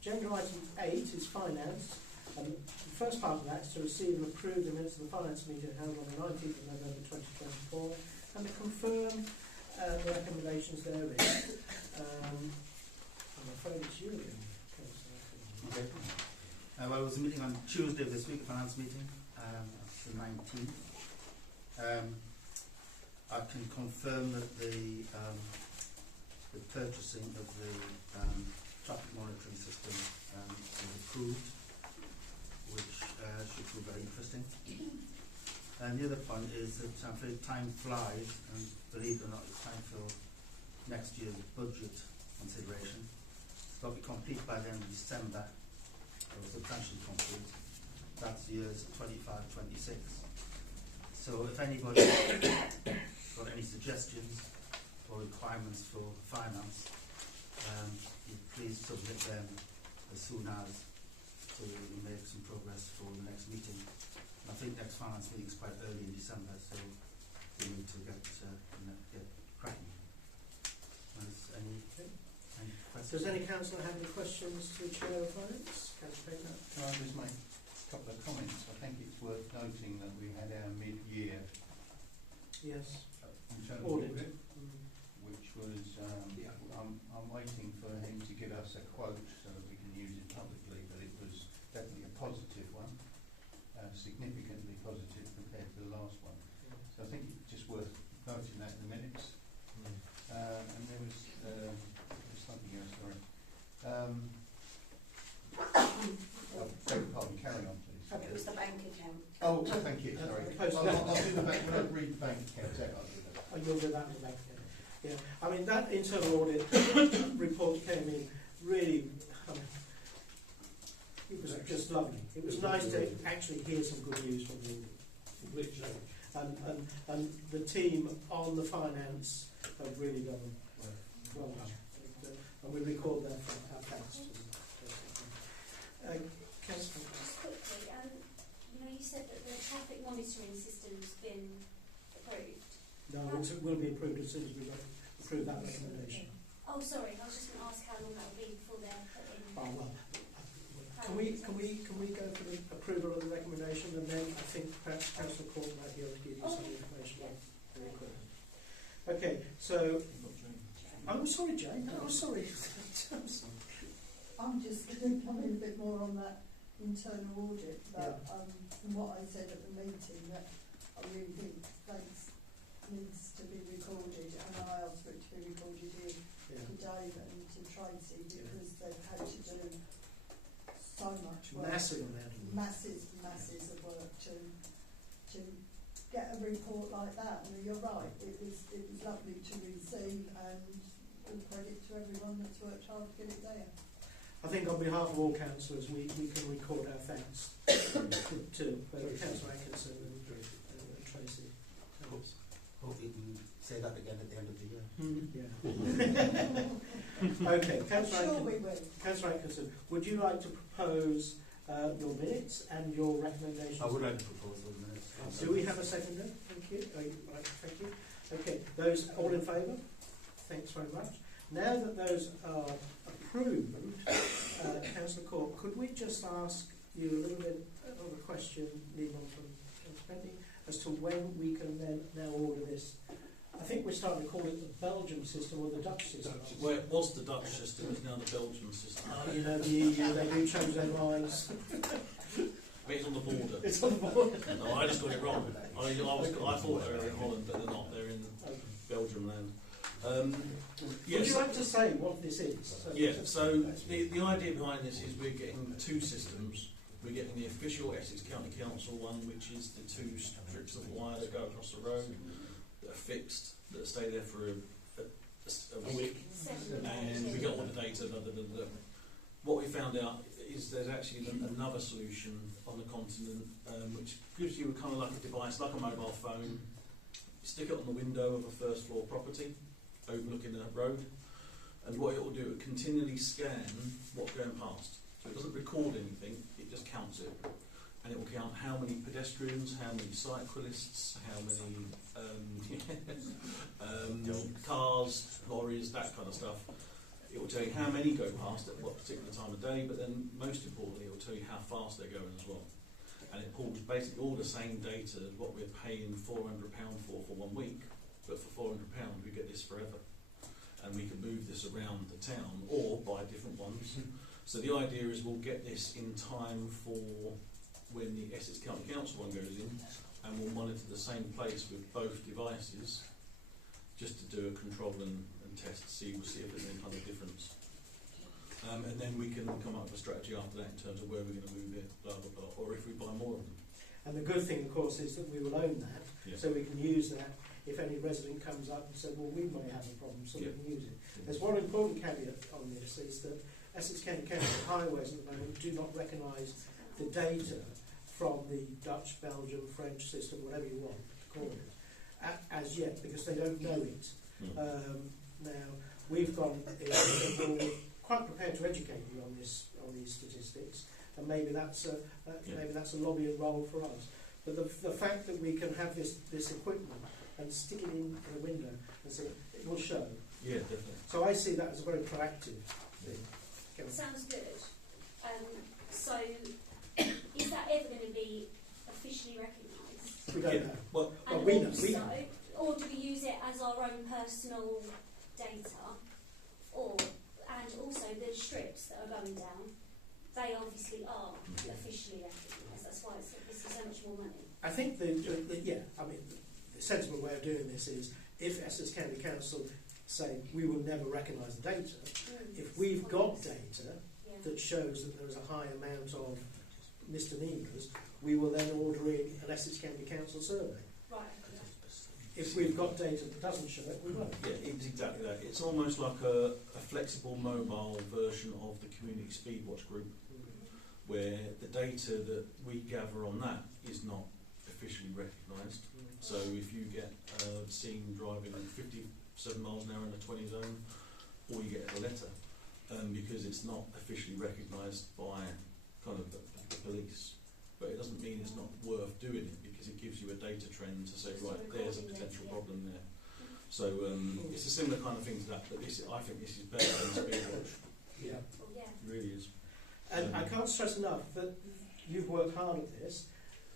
Agenda item 8 is finance. The first part of that is to receive and approve the minutes of the finance meeting held on the 19th of November 2024 and to confirm the recommendations therein. I'm afraid it's you again, Councillor. Okay. Well, it was a meeting on Tuesday of this week, a finance meeting, the 19th. I can confirm that the purchasing of the traffic monitoring system is approved, which should prove very interesting. And the other point is that I'm afraid time flies, and believe it or not, it's time for next year's budget consideration. It's got to be complete by the end of December, or substantially complete. That's years 25-26. So if anybody's got any suggestions or requirements for finance, please submit them as soon as, so that we can make some progress for the next meeting. And I think next finance meeting is quite early in December, so we need to get cracking. Any questions? Does any councillor have any questions to the Chair of Finance? Councillor Payne? Can I just make a couple of comments? I think it's worth noting that we had our mid-year Yes. internal Audit. audit, which was, I'm waiting for him to give us a quote so that we can use it publicly, but it was definitely a positive one, significantly positive compared to the last one. So I think it's just worth noting that in the minutes. And there was something else, sorry. Beg your pardon, carry on please. It was the bank account. Oh, thank you, sorry. I'll do the bank, when I read the bank account out, I'll do that. Oh, you'll do that in the back end. Yeah, I mean that internal audit report came in really. It was just lovely. It was nice to actually hear some good news from the audit. And the team on the finance have really done well done. And we record that for our thanks to them. Councillor. Just quickly, you said that the traffic monitoring system's been approved. No, it will be approved as soon as we approve that recommendation. Oh, sorry, I was just going to ask how long that will be before they're put in. Oh, well, can we go for the approval of the recommendation, and then I think perhaps Councillor Court might be able to give you some information on the equipment. Okay, so I'm sorry, Jane. I'm sorry. I'm just going to come in a bit more on that internal audit, but from what I said at the meeting, that I really think thanks needs to be recorded, and I asked for it to be recorded here to Dave and to Tracy, because they've had to do so much work, Massive amount of work. masses of work to get a report like that. And you're right, it was lovely to receive, and all credit to everyone that's worked hard to get it there. I think on behalf of all councillors, we can record our thanks to both Councillor Atkinson and Tracy. Hope you can say that again at the end of the year. Yeah. Okay, Councillor Atkinson, would you like to propose your minutes and your recommendations? I would like to propose those minutes. Do we have a seconder? Thank you. Right, thank you. Okay, those all in favour? Thanks very much. Now that those are approved, Councillor Court, could we just ask you a little bit of a question, leading on from Councillor Penny, as to when we can then now order this? I think we're starting to call it the Belgium system or the Dutch system. Well, it was the Dutch system, it's now the Belgian system. You know, the EU, they do change their minds. It's on the border. It's on the border. No, I just got it wrong. I thought they were in Holland, but they're not. They're in Belgium land. Yes. Would you like to say what this is? So the idea behind this is we're getting two systems. We're getting the official Essex County Council one, which is the two strips of wire that go across the road, that are fixed, that stay there for a week, and we get all the data. What we found out is there's actually another solution on the continent, which gives you a kind of like a device, like a mobile phone, stick it on the window of a first floor property overlooking a road, and what it will do, it will continually scan what's going past. So it doesn't record anything, it just counts it. And it will count how many pedestrians, how many cyclists, how many cars, lorries, that kind of stuff. It will tell you how many go past at what particular time of day, but then most importantly, it will tell you how fast they're going as well. And it pulls basically all the same data as what we're paying £400 for 1 week, but for £400 we get this forever. And we can move this around the town or buy different ones. So the idea is we'll get this in time for when the Essex County Council one goes in, and we'll monitor the same place with both devices just to do a control and test, we'll see if there's any kind of difference. And then we can come up with a strategy after that in terms of where we're going to move it, blah, blah, blah, or if we buy more of them. And the good thing, of course, is that we will own that, so we can use that if any resident comes up and says, well, we may have a problem, so we can use it. There's one important caveat on this, is that Essex County Council Highways at the moment do not recognise the data from the Dutch, Belgium, French system, whatever you want to call it, as yet, because they don't know it. Now, we've gone, we're quite prepared to educate you on these statistics, and maybe that's a lobbying role for us. But the fact that we can have this equipment and stick it in the window and say it will show. Yeah, definitely. So I see that as a very proactive thing. Sounds good. So, is that ever going to be officially recognised? We don't know. Well, And we know. or do we use it as our own personal data? And also the strips that are going down, they obviously are officially recognised. That's why this is so much more money. I think the sensible way of doing this is if Essex County Council say we will never recognise the data, if we've got data that shows that there is a high amount of misdemeanours, we will then order in an Essex County Council survey. Right. If we've got data that doesn't show it, we won't. Yeah, it's exactly that. It's almost like a flexible mobile version of the Community Speedwatch group, where the data that we gather on that is not officially recognised. So if you get seen driving 57 miles an hour in a 20 zone, all you get is a letter, because it's not officially recognised by kind of the police. But it doesn't mean it's not worth doing it, because it gives you a data trend to say, right, there's a potential problem there. So it's a similar kind of thing to that, but I think this is better than Speedwatch. Yeah. Well, yeah. It really is. And I can't stress enough that you've worked hard at this,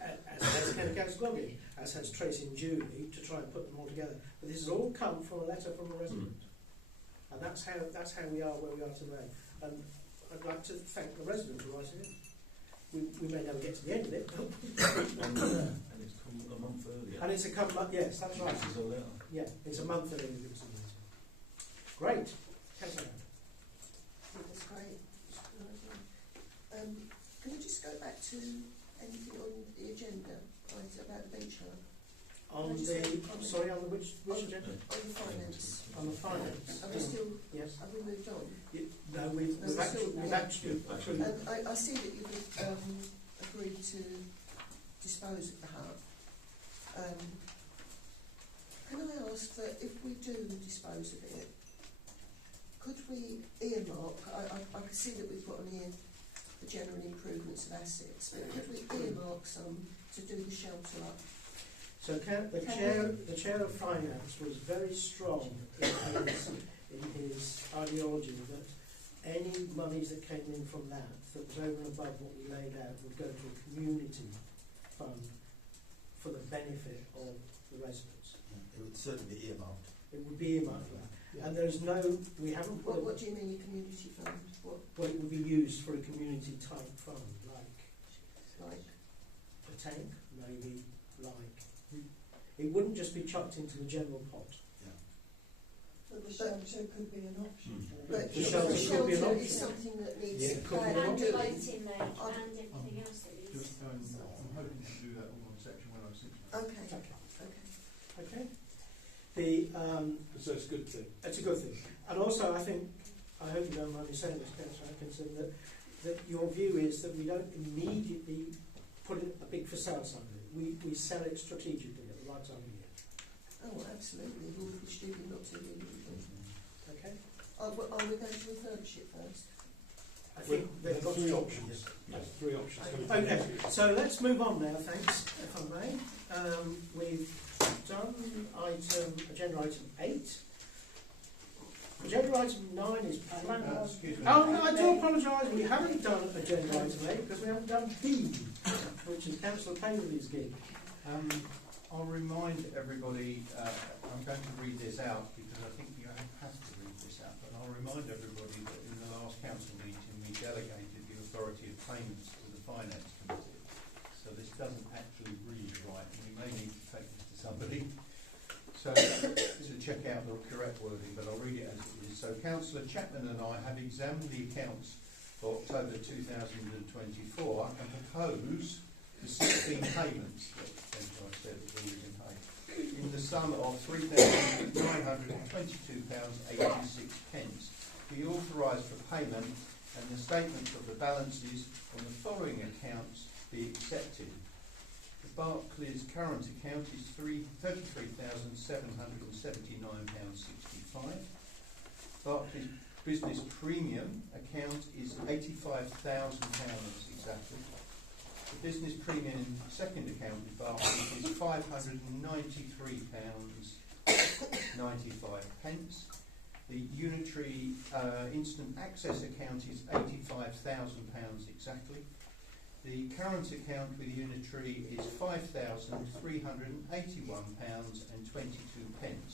as County Council Goggin, as has Tracy and Julie, to try and put them all together. But this has all come from a letter from a resident. And that's how we are where we are today. And I'd like to thank the resident for writing it. We may never get to the end of it, but and it's come a month earlier. and it's a couple of, yes, that's right. This is a letter. Yeah, it's a month earlier than it was. Great. Councillor. That's great. Can we just go back to anything on the agenda about the beach hub? On Just the, have a comment. sorry, on the which agenda? On the finance. On the finance. Are we still, Yes. have we moved on? No, we've actually. I see that you've agreed to dispose of the hub. Can I ask that if we do dispose of it, could we earmark, I can see that we've put on here the general improvements of assets, but could we earmark some to do the shelter up? So the chair of finance was very strong in his ideology that any monies that came in from that was over and above what we laid out would go to a community fund for the benefit of the residents. It would certainly be earmarked. It would be earmarked for that. And there's no, we haven't put, What do you mean, a community fund? What, well, it would be used for a community type fund, like like? a tank, maybe, like. It wouldn't just be chucked into the general pot. But the shelter could be an option. But The the shelter shelter, could be an option. is something that needs Yeah, it could be an planning And option. the doing. lighting there and everything else that is. Just, I'm hoping to do that all on section 106. Okay, Okay. okay. Okay. So it's a good thing. It's a good thing. And also, I think, I hope you don't mind me saying this, Councillor Atkinson, that your view is that we don't immediately put a big for sale sign on it. We sell it strategically at the right time of year. Absolutely, we would be stupid not to, really, wouldn't we? Okay. Are we going to refurbish it first? I think We've they've got got three options. Yes, three options. Okay, so let's move on now, thanks, if I may. We've done agenda item 8. Agenda item 9 is plan. Excuse me. Oh, no, I do apologise, we haven't done agenda item 8 because we haven't done B, which is Councillor Paley's gig. I'll remind everybody, I'm going to read this out because I think you have to read this out, but I'll remind everybody that in the last council meeting we delegated the authority of payments to the Finance Committee. So this doesn't actually read right, and we may need to take this to somebody. So to check out the correct wording, but I'll read it as it is. So Councillor Chapman and I have examined the accounts for October 2024 and propose the 16 payments that I said have already been paid in the sum of £3,922.86 be authorised for payment and the statements of the balances on the following accounts be accepted. The Barclays current account is £33,779.65. Barclays Business Premium account is £85,000 exactly. The business premium second account with Barclays is £593.95. The Unitary Instant Access account is £85,000 exactly. The current account with Unitary is £5,381.22,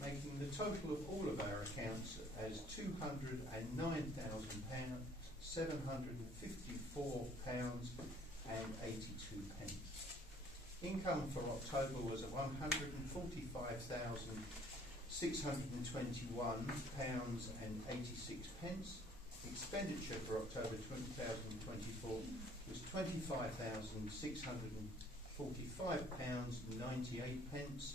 making the total of all of our accounts as £209,754.82. Income for October was at £145,621.86. Expenditure for October 2024 was £25,645.98.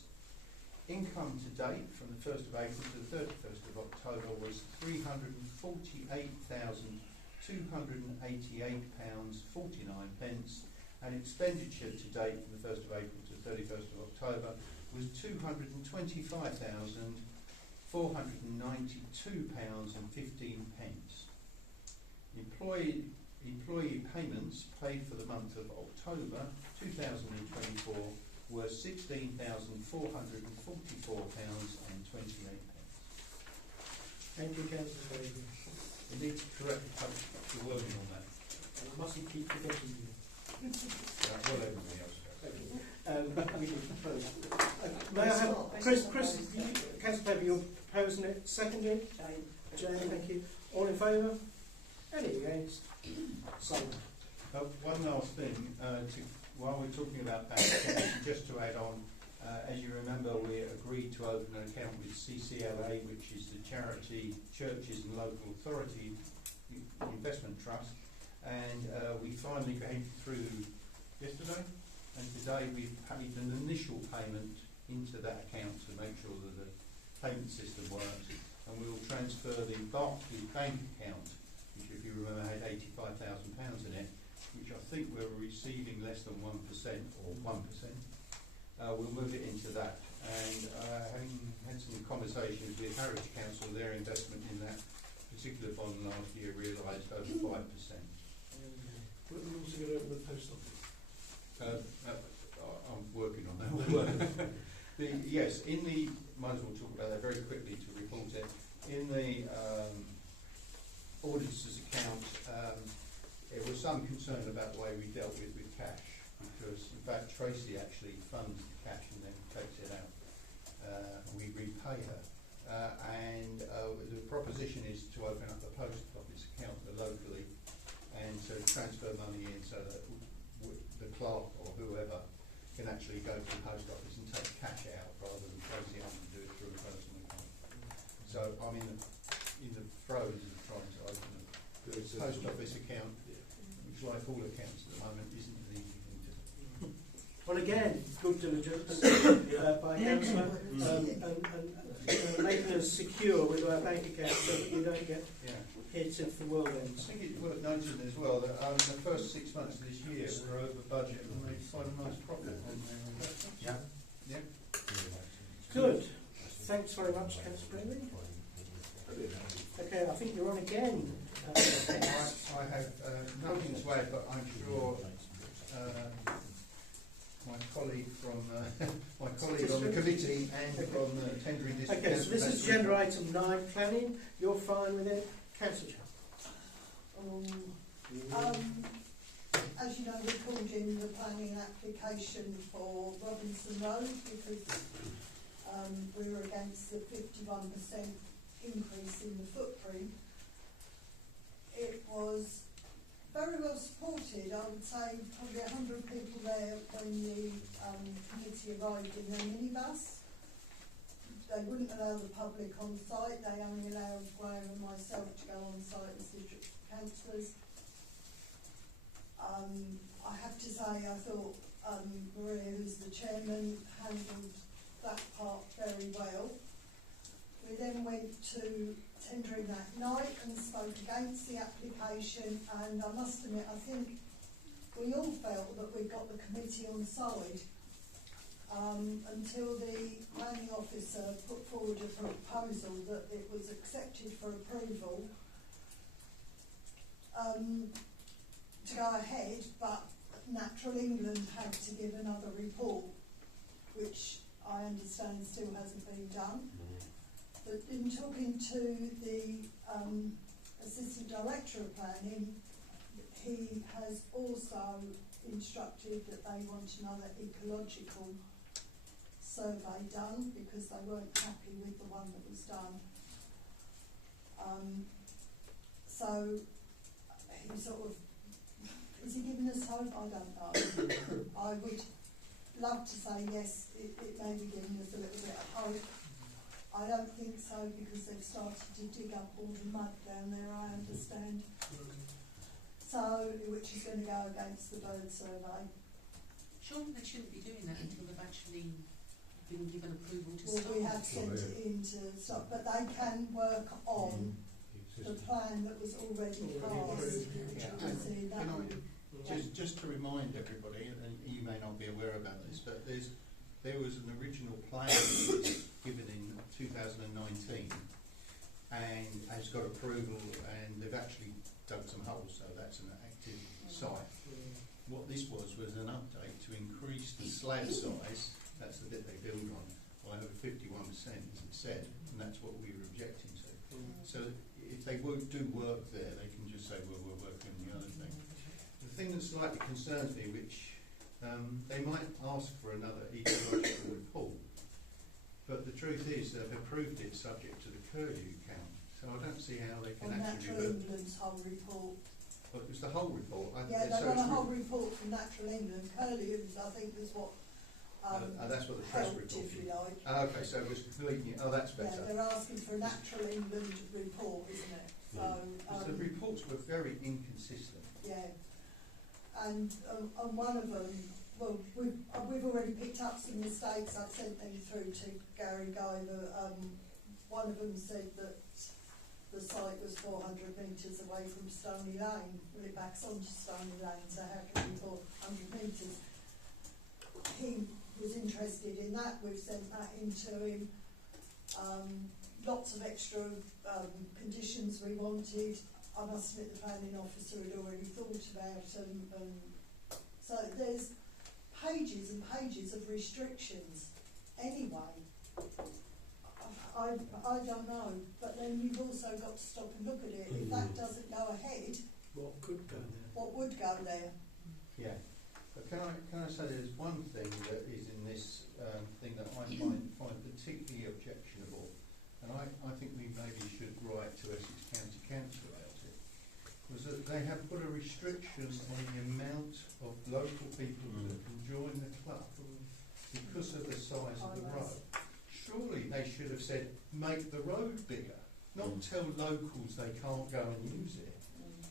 Income to date from the 1st of April to the 31st of October was £348,288.49, and expenditure to date from the 1st of April to the 31st of October was £225,492.15. Employee payments paid for the month of October 2024 were £16,444.28. Thank you, Councillor Paley. You need to correct the wording on that. And I mustn't keep forgetting you. Well, everybody else does. May I have Chris, Councillor Paley, you're proposing it, seconded? Jane, thank you. All in favour? Any against? So, one last thing, while we're talking about bank accounts, just to add on, as you remember, we agreed to open an account with CCLA, which is the Charity Churches and Local Authority Investment Trust, and we finally came through yesterday, and today we've paid an initial payment into that account to make sure that the payment system works, and we will transfer the Barclays bank account, which, if you remember, had £85,000 in it, which I think we're receiving less than 1% or 1%. We'll move it into that. And having had some conversations with Harwich Council, their investment in that particular bond last year realised over 5%. But we also going to open the post office. I'm working on that. Yes, might as well talk about that very quickly to report it. In the auditor's account, there was some concern about the way we dealt with cash, because in fact Tracy actually funds the cash and then takes it out. We repay her. And the proposition is to open up a post office account locally and to transfer money in so that the clerk or whoever can actually go to the post office and take cash out rather than Tracy having to do it through a personal account. So I'm in the throes of trying to open a post office account, which, like all accounts at the moment, isn't an easy thing to do. well, again, good diligence by Councillor, and making us secure with our bank account so that we don't get hit at the world I ends. think it's worth noting as well that the first 6 months of this year were over budget and made quite a nice profit on their investments. Yeah. Good. thanks very much, Councillor Greenlee. Okay, I think you're on again. I have nothing to add, but I'm sure my colleague on the committee and from the tendering district. Okay, so this is agenda item 9, planning. You're fine with it, Councillor Chow? As you know, we called in the planning application for Robinson Road because we were against the 51% increase in the footprint. It was very well supported. I would say probably 100 people there when the committee arrived in their minibus. They wouldn't allow the public on site. They only allowed Graham and myself to go on site as district councillors. I have to say, I thought Maria, who's the chairman, handled that part very well. We then went to tendering that night and spoke against the application, and I must admit, I think we all felt that we got the committee on side until the planning officer put forward a proposal that it was accepted for approval to go ahead, but Natural England had to give another report, which I understand still hasn't been done. But in talking to the Assistant Director of Planning, he has also instructed that they want another ecological survey done because they weren't happy with the one that was done. So he sort of, is he giving us hope? I don't know. I would love to say yes, it may be giving us a little bit of hope. I don't think so because they've started to dig up all the mud down there, I understand. So, which is going to go against the bird survey. Surely they shouldn't be doing that until they've actually been given approval to start. Well, we have sent it in to stop, but they can work on the plan that was already passed. Just to remind everybody, and you may not be aware about this, but there was an original plan given in 2019 and has got approval, and they've actually dug some holes, so that's an active site. What this was an update to increase the slab size, that's the bit they build on, by over 51%, as it said, and that's what we were objecting to. So if they do work there, they can just say, well, we're working on the other thing. The thing that slightly concerns me, which they might ask for another ecological report, but the truth is they've approved it subject to the Curlew count, so I don't see how they can actually Natural England's whole report. Well, it was the whole report. Yeah, they've got a whole report from Natural England. Curlew's, I think, was what that's what the press helped, report if you like. Okay, so it was completely. Oh, that's better. Yeah, they're asking for a Natural England report, isn't it? So the reports were very inconsistent. yeah, and one of them, well, we've already picked up some mistakes. I've sent them through to Gary Guyver. One of them said that the site was 400 metres away from Stony Lane. Well, it backs onto Stony Lane, so how can we 400 metres? He was interested in that. We've sent that into him. Lots of extra conditions we wanted. I must admit the planning officer had already thought about them. So there's pages and pages of restrictions anyway. I don't know, but then you've also got to stop and look at it. If that doesn't go ahead, What could go there? what would go there? Yeah. But can I say there's one thing that is in this thing that I find particularly objectionable, and I think we maybe should write to Essex County Council about it, was that they have put a restriction on the amount of local people that can join the club because of the size of the road. Surely they should have said, make the road bigger, not tell locals they can't go and use it.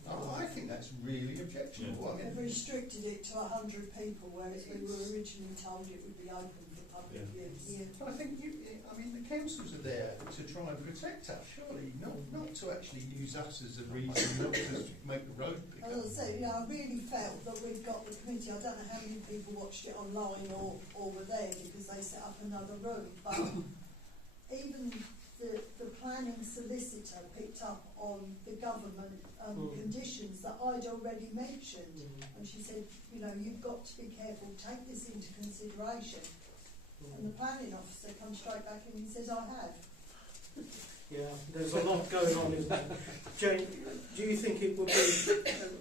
Oh, I think that's really objectionable. I They've mean, restricted it to 100 people, whereas we were originally told it would be open for public use. Yeah. but I think the councils are there to try and protect us, surely, not to actually use us as a reason not to make the road bigger. As I say, I really felt that we'd got the committee. I don't know how many people watched it online or were there because they set up another room, but even the planning solicitor picked up on the government conditions that I'd already mentioned. And she said, you know, you've got to be careful, take this into consideration. And the planning officer comes straight back and he says, I have. Yeah, there's a lot going on, isn't there? Jane, do you think it would be,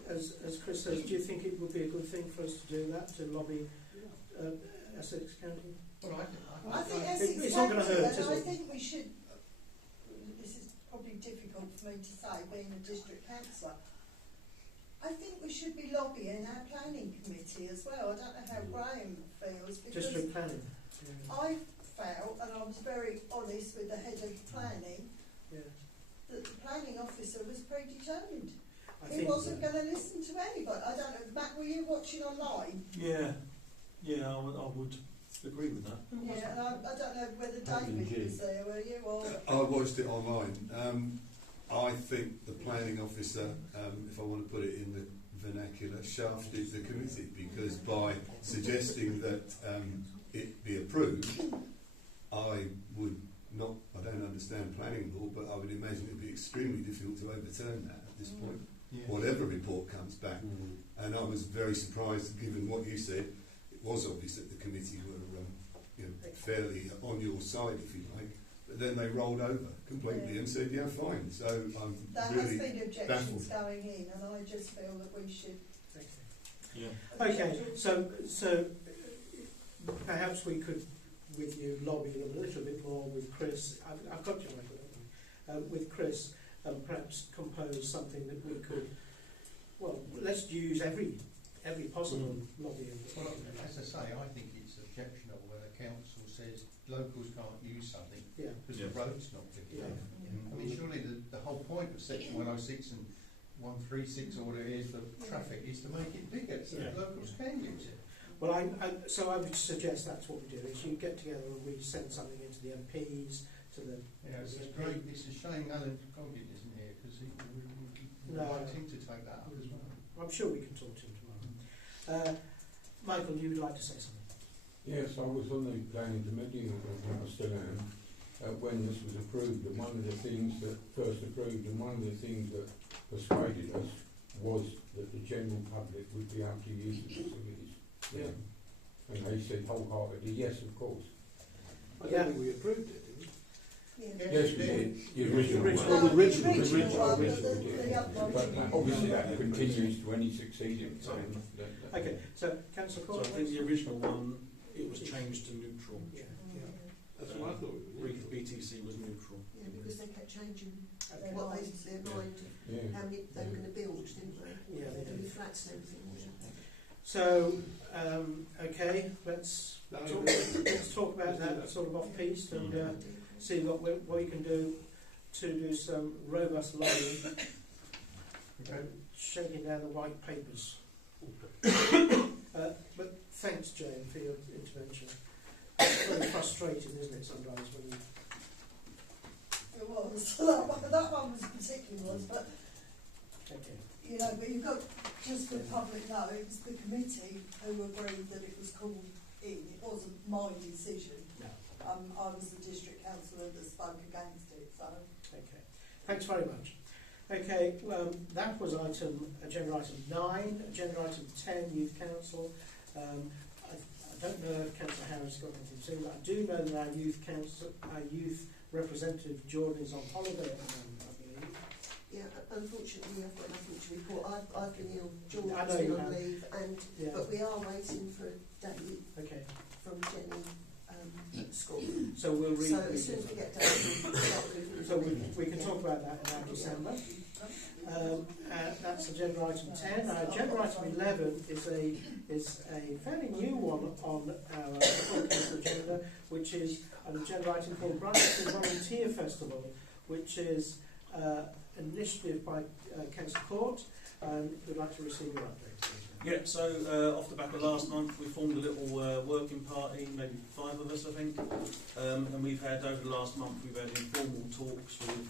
as Chris says, do you think it would be a good thing for us to do that, to lobby Essex County? Well, I think Essex it's not going to hurt, and is I it? think we should, this is probably difficult for me to say, being a district councillor, I think we should be lobbying our planning committee as well. I don't know how Graham feels, because District planning. I felt, and I was very honest with the head of planning, Yeah. that the planning officer was predetermined. I He think wasn't going to listen to anybody. I don't know, Matt, were you watching online? Yeah, I would agree with that. Yeah, and I don't know whether David was there, were you? Or I watched it online. I think the planning officer, if I want to put it in the vernacular, shafted the committee, because by suggesting that it be approved, I don't understand planning law, but I would imagine it would be extremely difficult to overturn that at this point, whatever report comes back. And I was very surprised, given what you said. It was obvious that the committee were fairly on your side, if you like. But then they rolled over completely and said, yeah, fine. So I'm there really has been objections baffled. going in, and I just feel that we should. Yeah. Okay, so perhaps we could, with you, lobby a little bit more with Chris. I've got you, Michael, with Chris, and perhaps compose something that we could. Well, let's use every possible lobbying. Well, as I say, I think it's objectionable when a council says locals can't use something because the road's not good enough. I mean, surely the whole point of section 106 and 136 or whatever it is for traffic is to make it bigger so that locals can use it. Well, so I would suggest that's what we do, is you get together and we send something into the MPs, to the... It's great. It's a shame Alan Goggin isn't here, because he would like him to take that up as well. I'm sure we can talk to him tomorrow. Michael, you would like to say something? Yes, I was on the planning committee, and I still am, when this was approved, and one of the things that first approved, and one of the things that persuaded us was that the general public would be able to use the facilities. Yeah. And they said wholeheartedly, yes, of course. I don't think we approved it, did we? Yes, we did. The original one. Oh, the original one. The But obviously that continues to any succeeding. Okay, so Councillor So Court. I think the original one, it was changed to neutral. Yeah. That's what I thought it was. BTC was neutral. Yeah, because they kept changing Okay. what their mind, Yeah. how many they were going to build, didn't they? Yeah, they And did. the flats and everything. So, okay, let's talk about that sort of off-piste and see what we can do to do some robust lobbying and shaking down the white papers. But thanks, Jane, for your intervention. It's very frustrating, isn't it, sometimes when you... It was. that one was particular, but Okay. you know, but you've got, just for public know, it was the committee who agreed that it was called in. It wasn't my decision. No. I was the district councillor that spoke against it, so. Okay. Thanks very much. Okay, well, that was agenda item 9, agenda item 10, Youth Council. I don't know if Councillor Harris got anything to say, but I do know that our youth representative Jordan is on holiday at the moment, I believe. Yeah, unfortunately I've got nothing to report. I've been ill, Jordan's I know been you on have. leave, but we are waiting for a date Okay. from Jenny at school. So we'll read. So as soon as we get data, we'll start moving. So we can talk about that in our December. That's agenda item 10. Agenda item 11 is a fairly new one on our council agenda, which is an agenda item called Brighton Volunteer Festival, which is an initiative by Council Court. We'd like to receive your update. Yeah, so off the back of last month we formed a little working party, maybe 5 of us I think, and we've had over the last month we've had informal talks with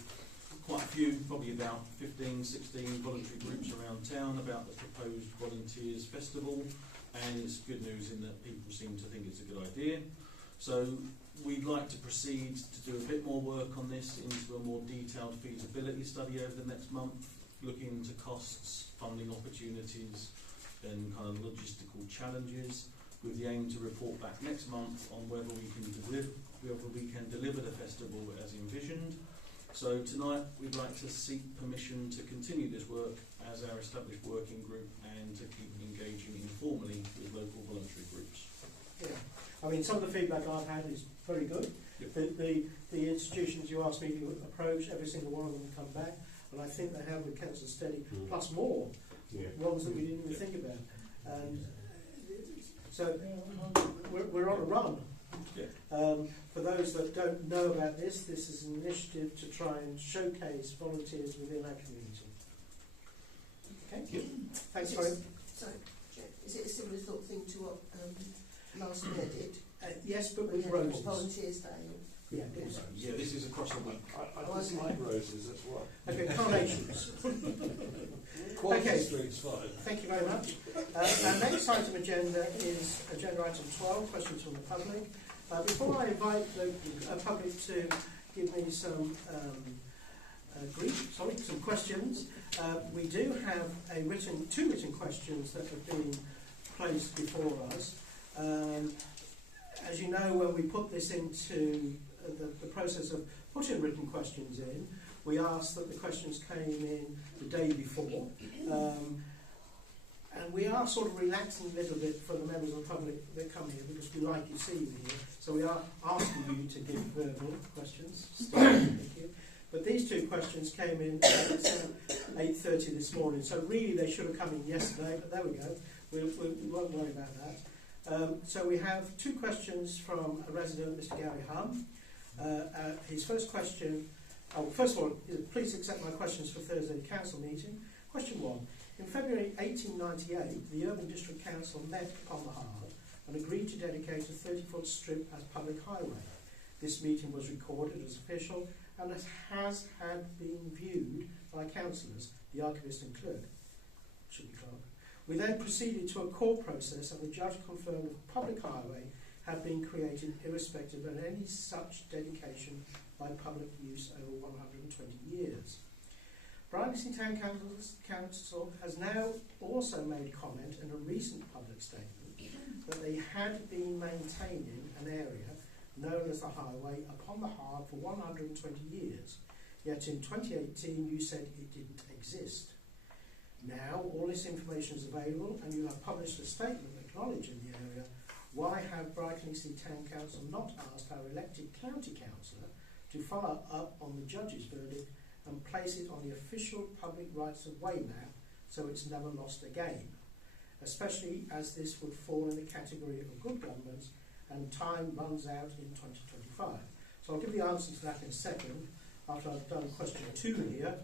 quite a few, probably about 15, 16 voluntary groups around town about the proposed Volunteers Festival, and it's good news in that people seem to think it's a good idea. So we'd like to proceed to do a bit more work on this into a more detailed feasibility study over the next month, looking into costs, funding opportunities and kind of logistical challenges, with the aim to report back next month on whether we can deliver the festival as envisioned. So tonight we'd like to seek permission to continue this work as our established working group and to keep engaging informally with local voluntary groups. Yeah. I mean, some of the feedback I've had is very good. Yep. The institutions you asked me to approach, every single one of them come back, and I think they have with Council Steady, plus more ones that we didn't even think about. And so we're on a run. Yeah. For those that don't know about this, this is an initiative to try and showcase volunteers within our community. Okay? Yep. Thanks, sorry. Sorry, Jeff, is it a similar sort of thing to what last year did? Yes, but with Yeah, roses. Volunteers Day. Yeah, it is. Yeah, this is across the week. I dislike roses, that's why. Okay, carnations. Quality Okay. Street's fine. Thank you very much. Our next item agenda is agenda item 12, questions from the public. Before I invite the public to give me some some questions, we do have two written questions that have been placed before us. As you know, when we put this into the process of putting written questions in, we asked that the questions came in the day before. And we are sort of relaxing a little bit for the members of the public that come here because we like you seeing you here. So we are asking you to give verbal questions. Thank you. But these two questions came in at 8:30 this morning. So really they should have come in yesterday, but there we go. We won't worry about that. So we have two questions from a resident, Mr. Gary Hum. His first question, first of all, please accept my questions for Thursday council meeting. Question 1. In February 1898, the Urban District Council met upon the Hard and agreed to dedicate a 30-foot strip as public highway. This meeting was recorded as official and has been viewed by councillors, the archivist and clerk. Should be clerk. We then proceeded to a court process and the judge confirmed a public highway had been created irrespective of any such dedication by public use over 120 years. Brindisi Town Council has now also made comment in a recent public statement that they had been maintaining an area known as the highway upon the Hard for 120 years, yet in 2018 you said it didn't exist. Now all this information is available and you have published a statement acknowledging the area. Why have Brighton City Town Council not asked our elected county councillor to follow up on the judge's verdict and place it on the official public rights of way map so it's never lost again, especially as this would fall in the category of good governance and time runs out in 2025. So I'll give the answer to that in a second after I've done question 2 here.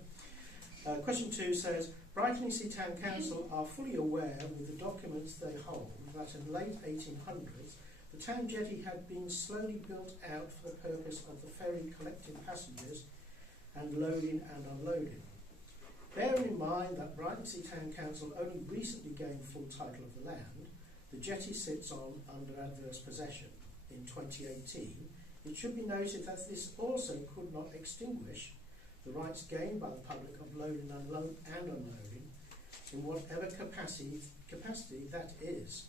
Question 2 says, Brighton City Town Council are fully aware with the documents they hold that in the late 1800s the town jetty had been slowly built out for the purpose of the ferry collecting passengers and loading and unloading. Bearing in mind that Brighton City Town Council only recently gained full title of the land the jetty sits on under adverse possession in 2018, it should be noted that this also could not extinguish the rights gained by the public of loading and unloading in whatever capacity that is,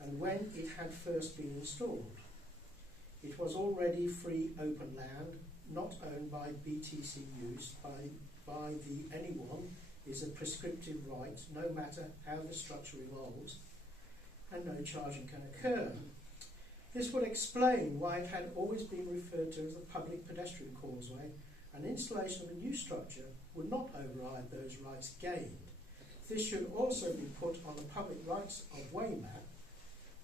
and when it had first been installed. It was already free open land, not owned by BTC use by the anyone is a prescriptive right, no matter how the structure evolves, and no charging can occur. This would explain why it had always been referred to as the public pedestrian causeway, and installation of a new structure would not override those rights gained. This should also be put on the public rights of way map,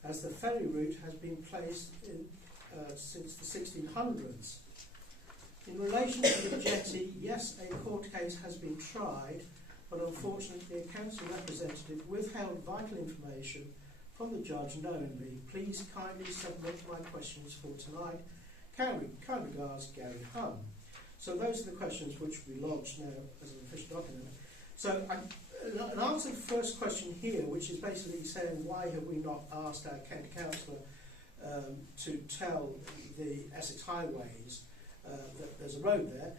as the ferry route has been placed in, since the 1600s. In relation to the jetty, yes, a court case has been tried, but unfortunately a council representative withheld vital information from the judge knowingly. Please kindly submit my questions for tonight. Kind regards, Gary Hum. So those are the questions which we lodged now as an official document. So an answer to the first question here, which is basically saying why have we not asked our county councillor to tell the Essex Highways that there's a road there,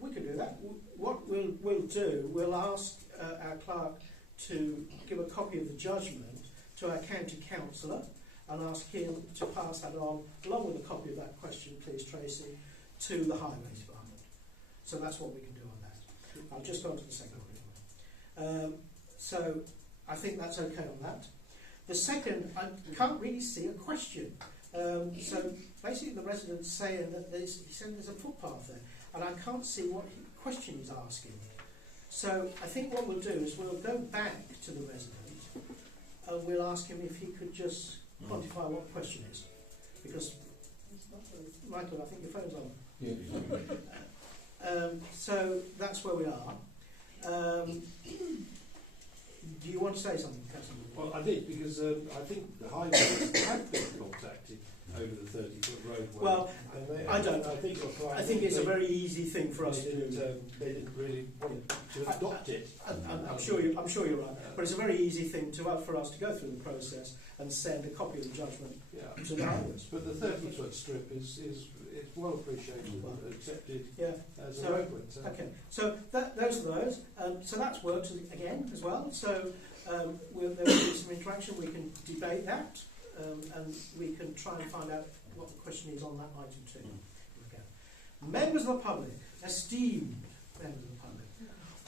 we could do that. What we'll do, we'll ask our clerk to give a copy of the judgment to our county councillor and ask him to pass that on, along with a copy of that question, please, Tracy, to the Highways Department. So that's what we can do on that. I'll just go on to the second one. So I think that's okay on that. The second, I can't really see a question. So basically the resident's saying that he said there's a footpath there, and I can't see what question he's asking. So I think what we'll do is we'll go back to the resident and we'll ask him if he could just quantify what the question is. Because, Michael, I think your phone's on. Yeah. So that's where we are. Do you want to say something, Councillor? Well, I did, because I think the highways have been contacted over the 30-foot roadway. Well, and they, I don't. I think it's a very easy thing for us to do. They didn't really want to adopt it. I'm sure you're right. But it's a very easy thing for us to go through the process and send a copy of the judgment to the highways. But the 30-foot strip is well appreciated and accepted as a roadway. So. Okay, so those are those. So that's worked again as well. So there will be some interaction. We can debate that. And we can try and find out what the question is on that item too. Okay. Members of the public, esteemed members of the public,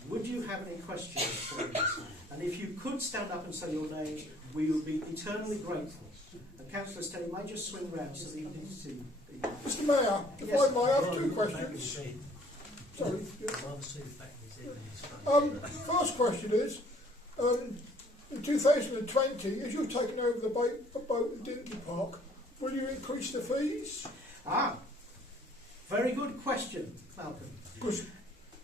would you have any questions for us? And if you could stand up and say your name, we would be eternally grateful. And Councillor Stelly might just swing round so that you can see. Mr Mayor, if I may have two questions. Sorry. First question is, in 2020, as you've taken over the boat at Dingley Park, will you increase the fees? Very good question, Malcolm. Because,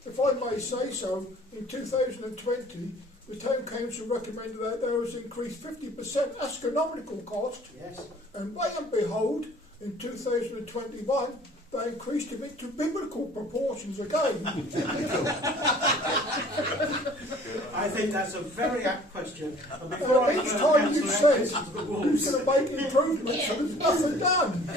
if I may say so, in 2020, the Town Council recommended that there was increased 50% astronomical cost. Yes. And lo and behold, in 2021, they increased it to biblical proportions again. I think that's a very apt question. And each time you said who's going to make improvements, so there's nothing done.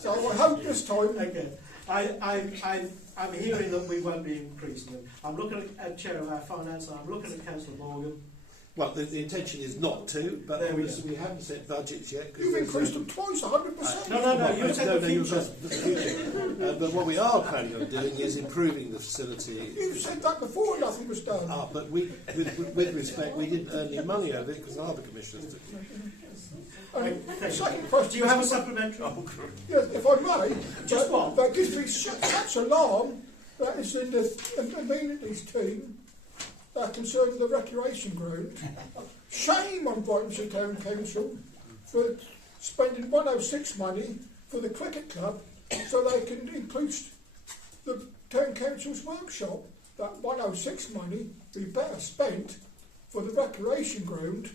So I hope this time. Okay. I'm hearing that we won't be increasing them. I'm looking at Chair of our Finance, and I'm looking at Councillor Morgan. Well, the intention is not to, but obviously we haven't set budgets yet. You've increased them twice, 100%. No, you said the future. But what we are planning on doing is improving the facility. You said that before nothing was done. But with respect, we didn't earn any money out of it because other commissioners did. Second question. Do you have a supplementary? Yes, if I may. Just one. That gives me such alarm that is in the amenities team that concern the recreation ground. Shame on Brightonsea Town Council for spending 106 money for the cricket club so they can increase the Town Council's workshop. That 106 money be better spent for the recreation ground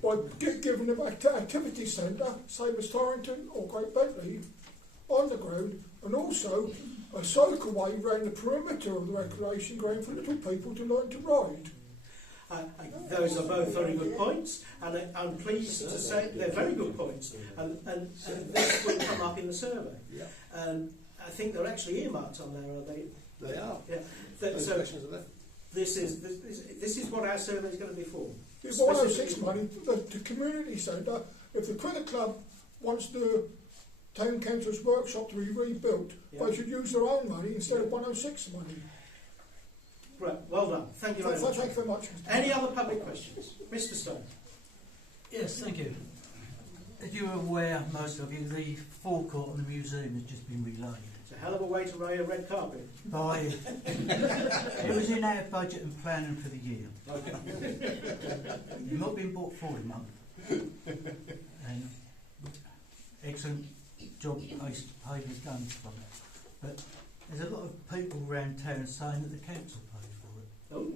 by giving them an activity centre, same as Torrington or Great Bentley, on the ground, and also a cycleway around the perimeter of the recreation ground for little people to learn to ride. Those are both very good points, and I'm pleased to say they're very good points, and this will come up in the survey. Yeah. And I think they're actually earmarked on there, are they? They are. Yeah. Those So questions are there. this is what our survey is going to be for. It's 106 money, the community centre. If the cricket club wants the Town Council's workshop to be rebuilt, they should use their own money instead of 106 money. Right, well done. Thank you very much. Thank you very much. Any other public questions? Mr. Stone. Yes, thank you. As you are aware, most of you, the forecourt on the museum has just been relayed. It's a hell of a way to lay a red carpet. It was in our budget and planning for the year. You've not been brought forward a month. And excellent job Hayden has done from it. But there's a lot of people around town saying that the council paid for it. Oh.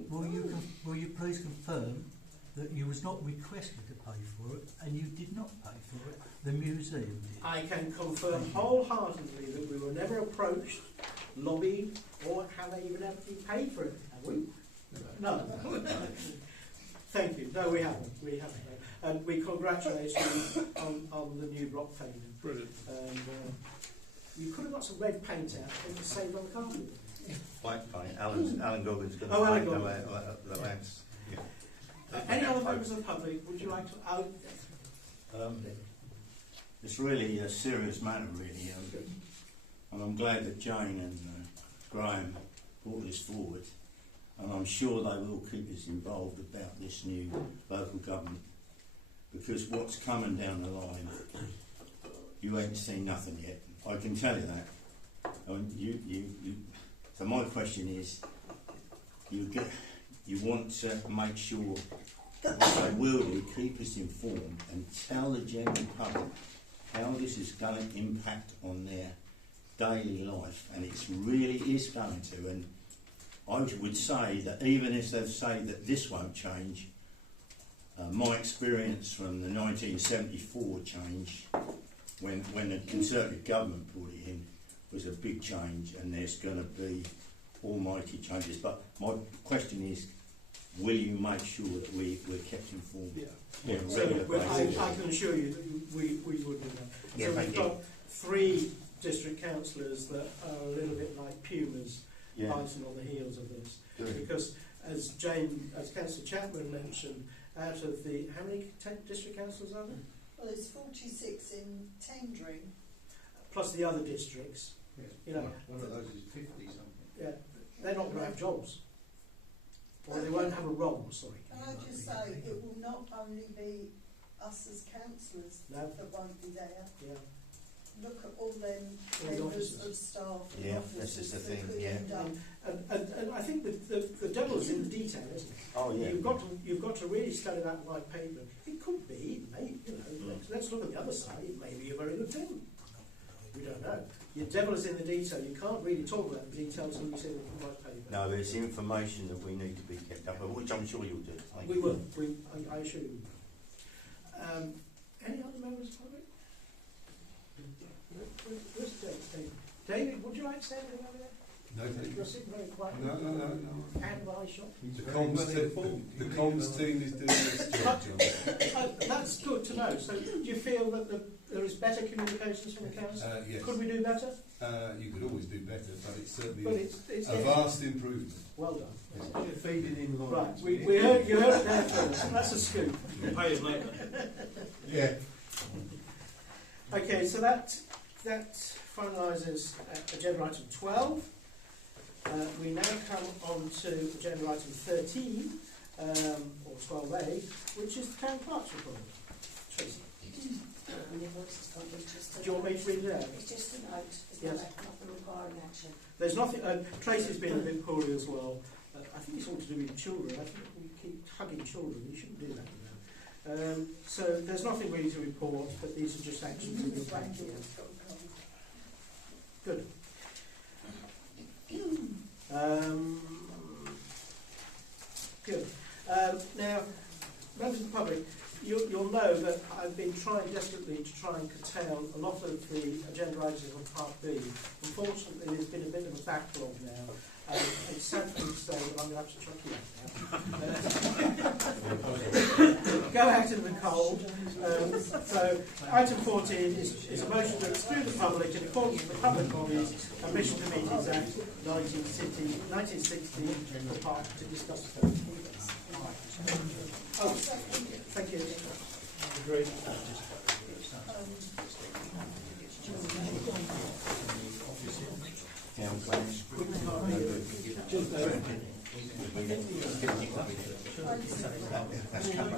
Will you please confirm that you was not requested to pay for it and you did not pay for it? The museum did. I can confirm wholeheartedly that we were never approached, lobbied, or have they even actually paid for it? Have we? No. Thank you. No, we haven't. We haven't. And we congratulate you on the new block paving. Brilliant. And you could have got some red paint out and it saved on the carpet. White paint. Alan Goggins going to Oh, Alan paint Goggins. the lamps. Yeah. Any other members of the public, would you like to... It's really a serious matter, really, and I'm glad that Jane and Graham brought this forward, and I'm sure they will keep us involved about this new local government, because what's coming down the line, you ain't seen nothing yet. I can tell you that. So my question is, you want to make sure what they will do, keep us informed and tell the general public how this is going to impact on their daily life, and it really is going to. And I would say that even if they say that this won't change, my experience from the 1974 change, when the Conservative government brought it in, was a big change, and there's going to be almighty changes. But my question is, will you make sure that we're kept informed? Yeah. On a So regular basis? I can assure you that we would do that. Yeah, so thank we've you. got 3 district councillors that are a little bit like pumas Yeah. biting on the heels of this. Good. Because as Councillor Chapman mentioned, out of the, how many district councillors are there? Well, there's 46 in Tendring. Plus the other districts. You know, One of those is 50 something. yeah, they're not going to have jobs. Or they won't have a role, sorry. Can I just say, it will not only be us as councillors No. that won't be there. Yeah. Look at all them All the members officers. of staff and Yeah, officers this is the that thing, could yeah. end up. And I think the devil's in the detail, isn't it? Oh yeah. You've got to really study that white paper. It could be, maybe, you know, let's look at the other side. It may be a very good thing. We don't know. The devil is in the detail. You can't really talk about the details until you see the white paper. No, there's information that we need to be kept up with, which I'm sure you'll do. Thank We you. will. I assure you. Any other members of the public? Where's David? David, would you like to say anything over there? No, thank You're you. sitting very quietly. No. Hand of eye shot. The comms team is doing its job, John. That's good to know. So, do you feel that there is better communications from the council? Yes. Could we do better? You could always do better, but it's certainly But it's a vast improvement. well done. You're feeding in line. Right, we heard, you heard it there first. That's a scoop. Pay us later. Yeah. Okay, so that finalises agenda item 12. We now come on to agenda item 13, or 12A, which is the town clerk's report. Tracy, do you want me to read it out? It's just a note. It's Yes. not requiring action. There's nothing. Tracy's been a bit poorly as well. I think it's all to do with children. I think we keep hugging children. We shouldn't do that. So there's nothing really to report, but these are just actions in your plan. Good. Good. Now, members of the public, you'll know that I've been trying desperately to try and curtail a lot of the agenda items on Part B. Unfortunately, there's been a bit of a backlog now. It's sad for me to say that I'm going to have to chuck you out now. Go out in the cold. So, item 14 is a motion to exclude the public in accordance with the Public Bodies Admission to Meetings Act 1960 to discuss the Oh, thank you. Agreed. Yeah, I'm glad.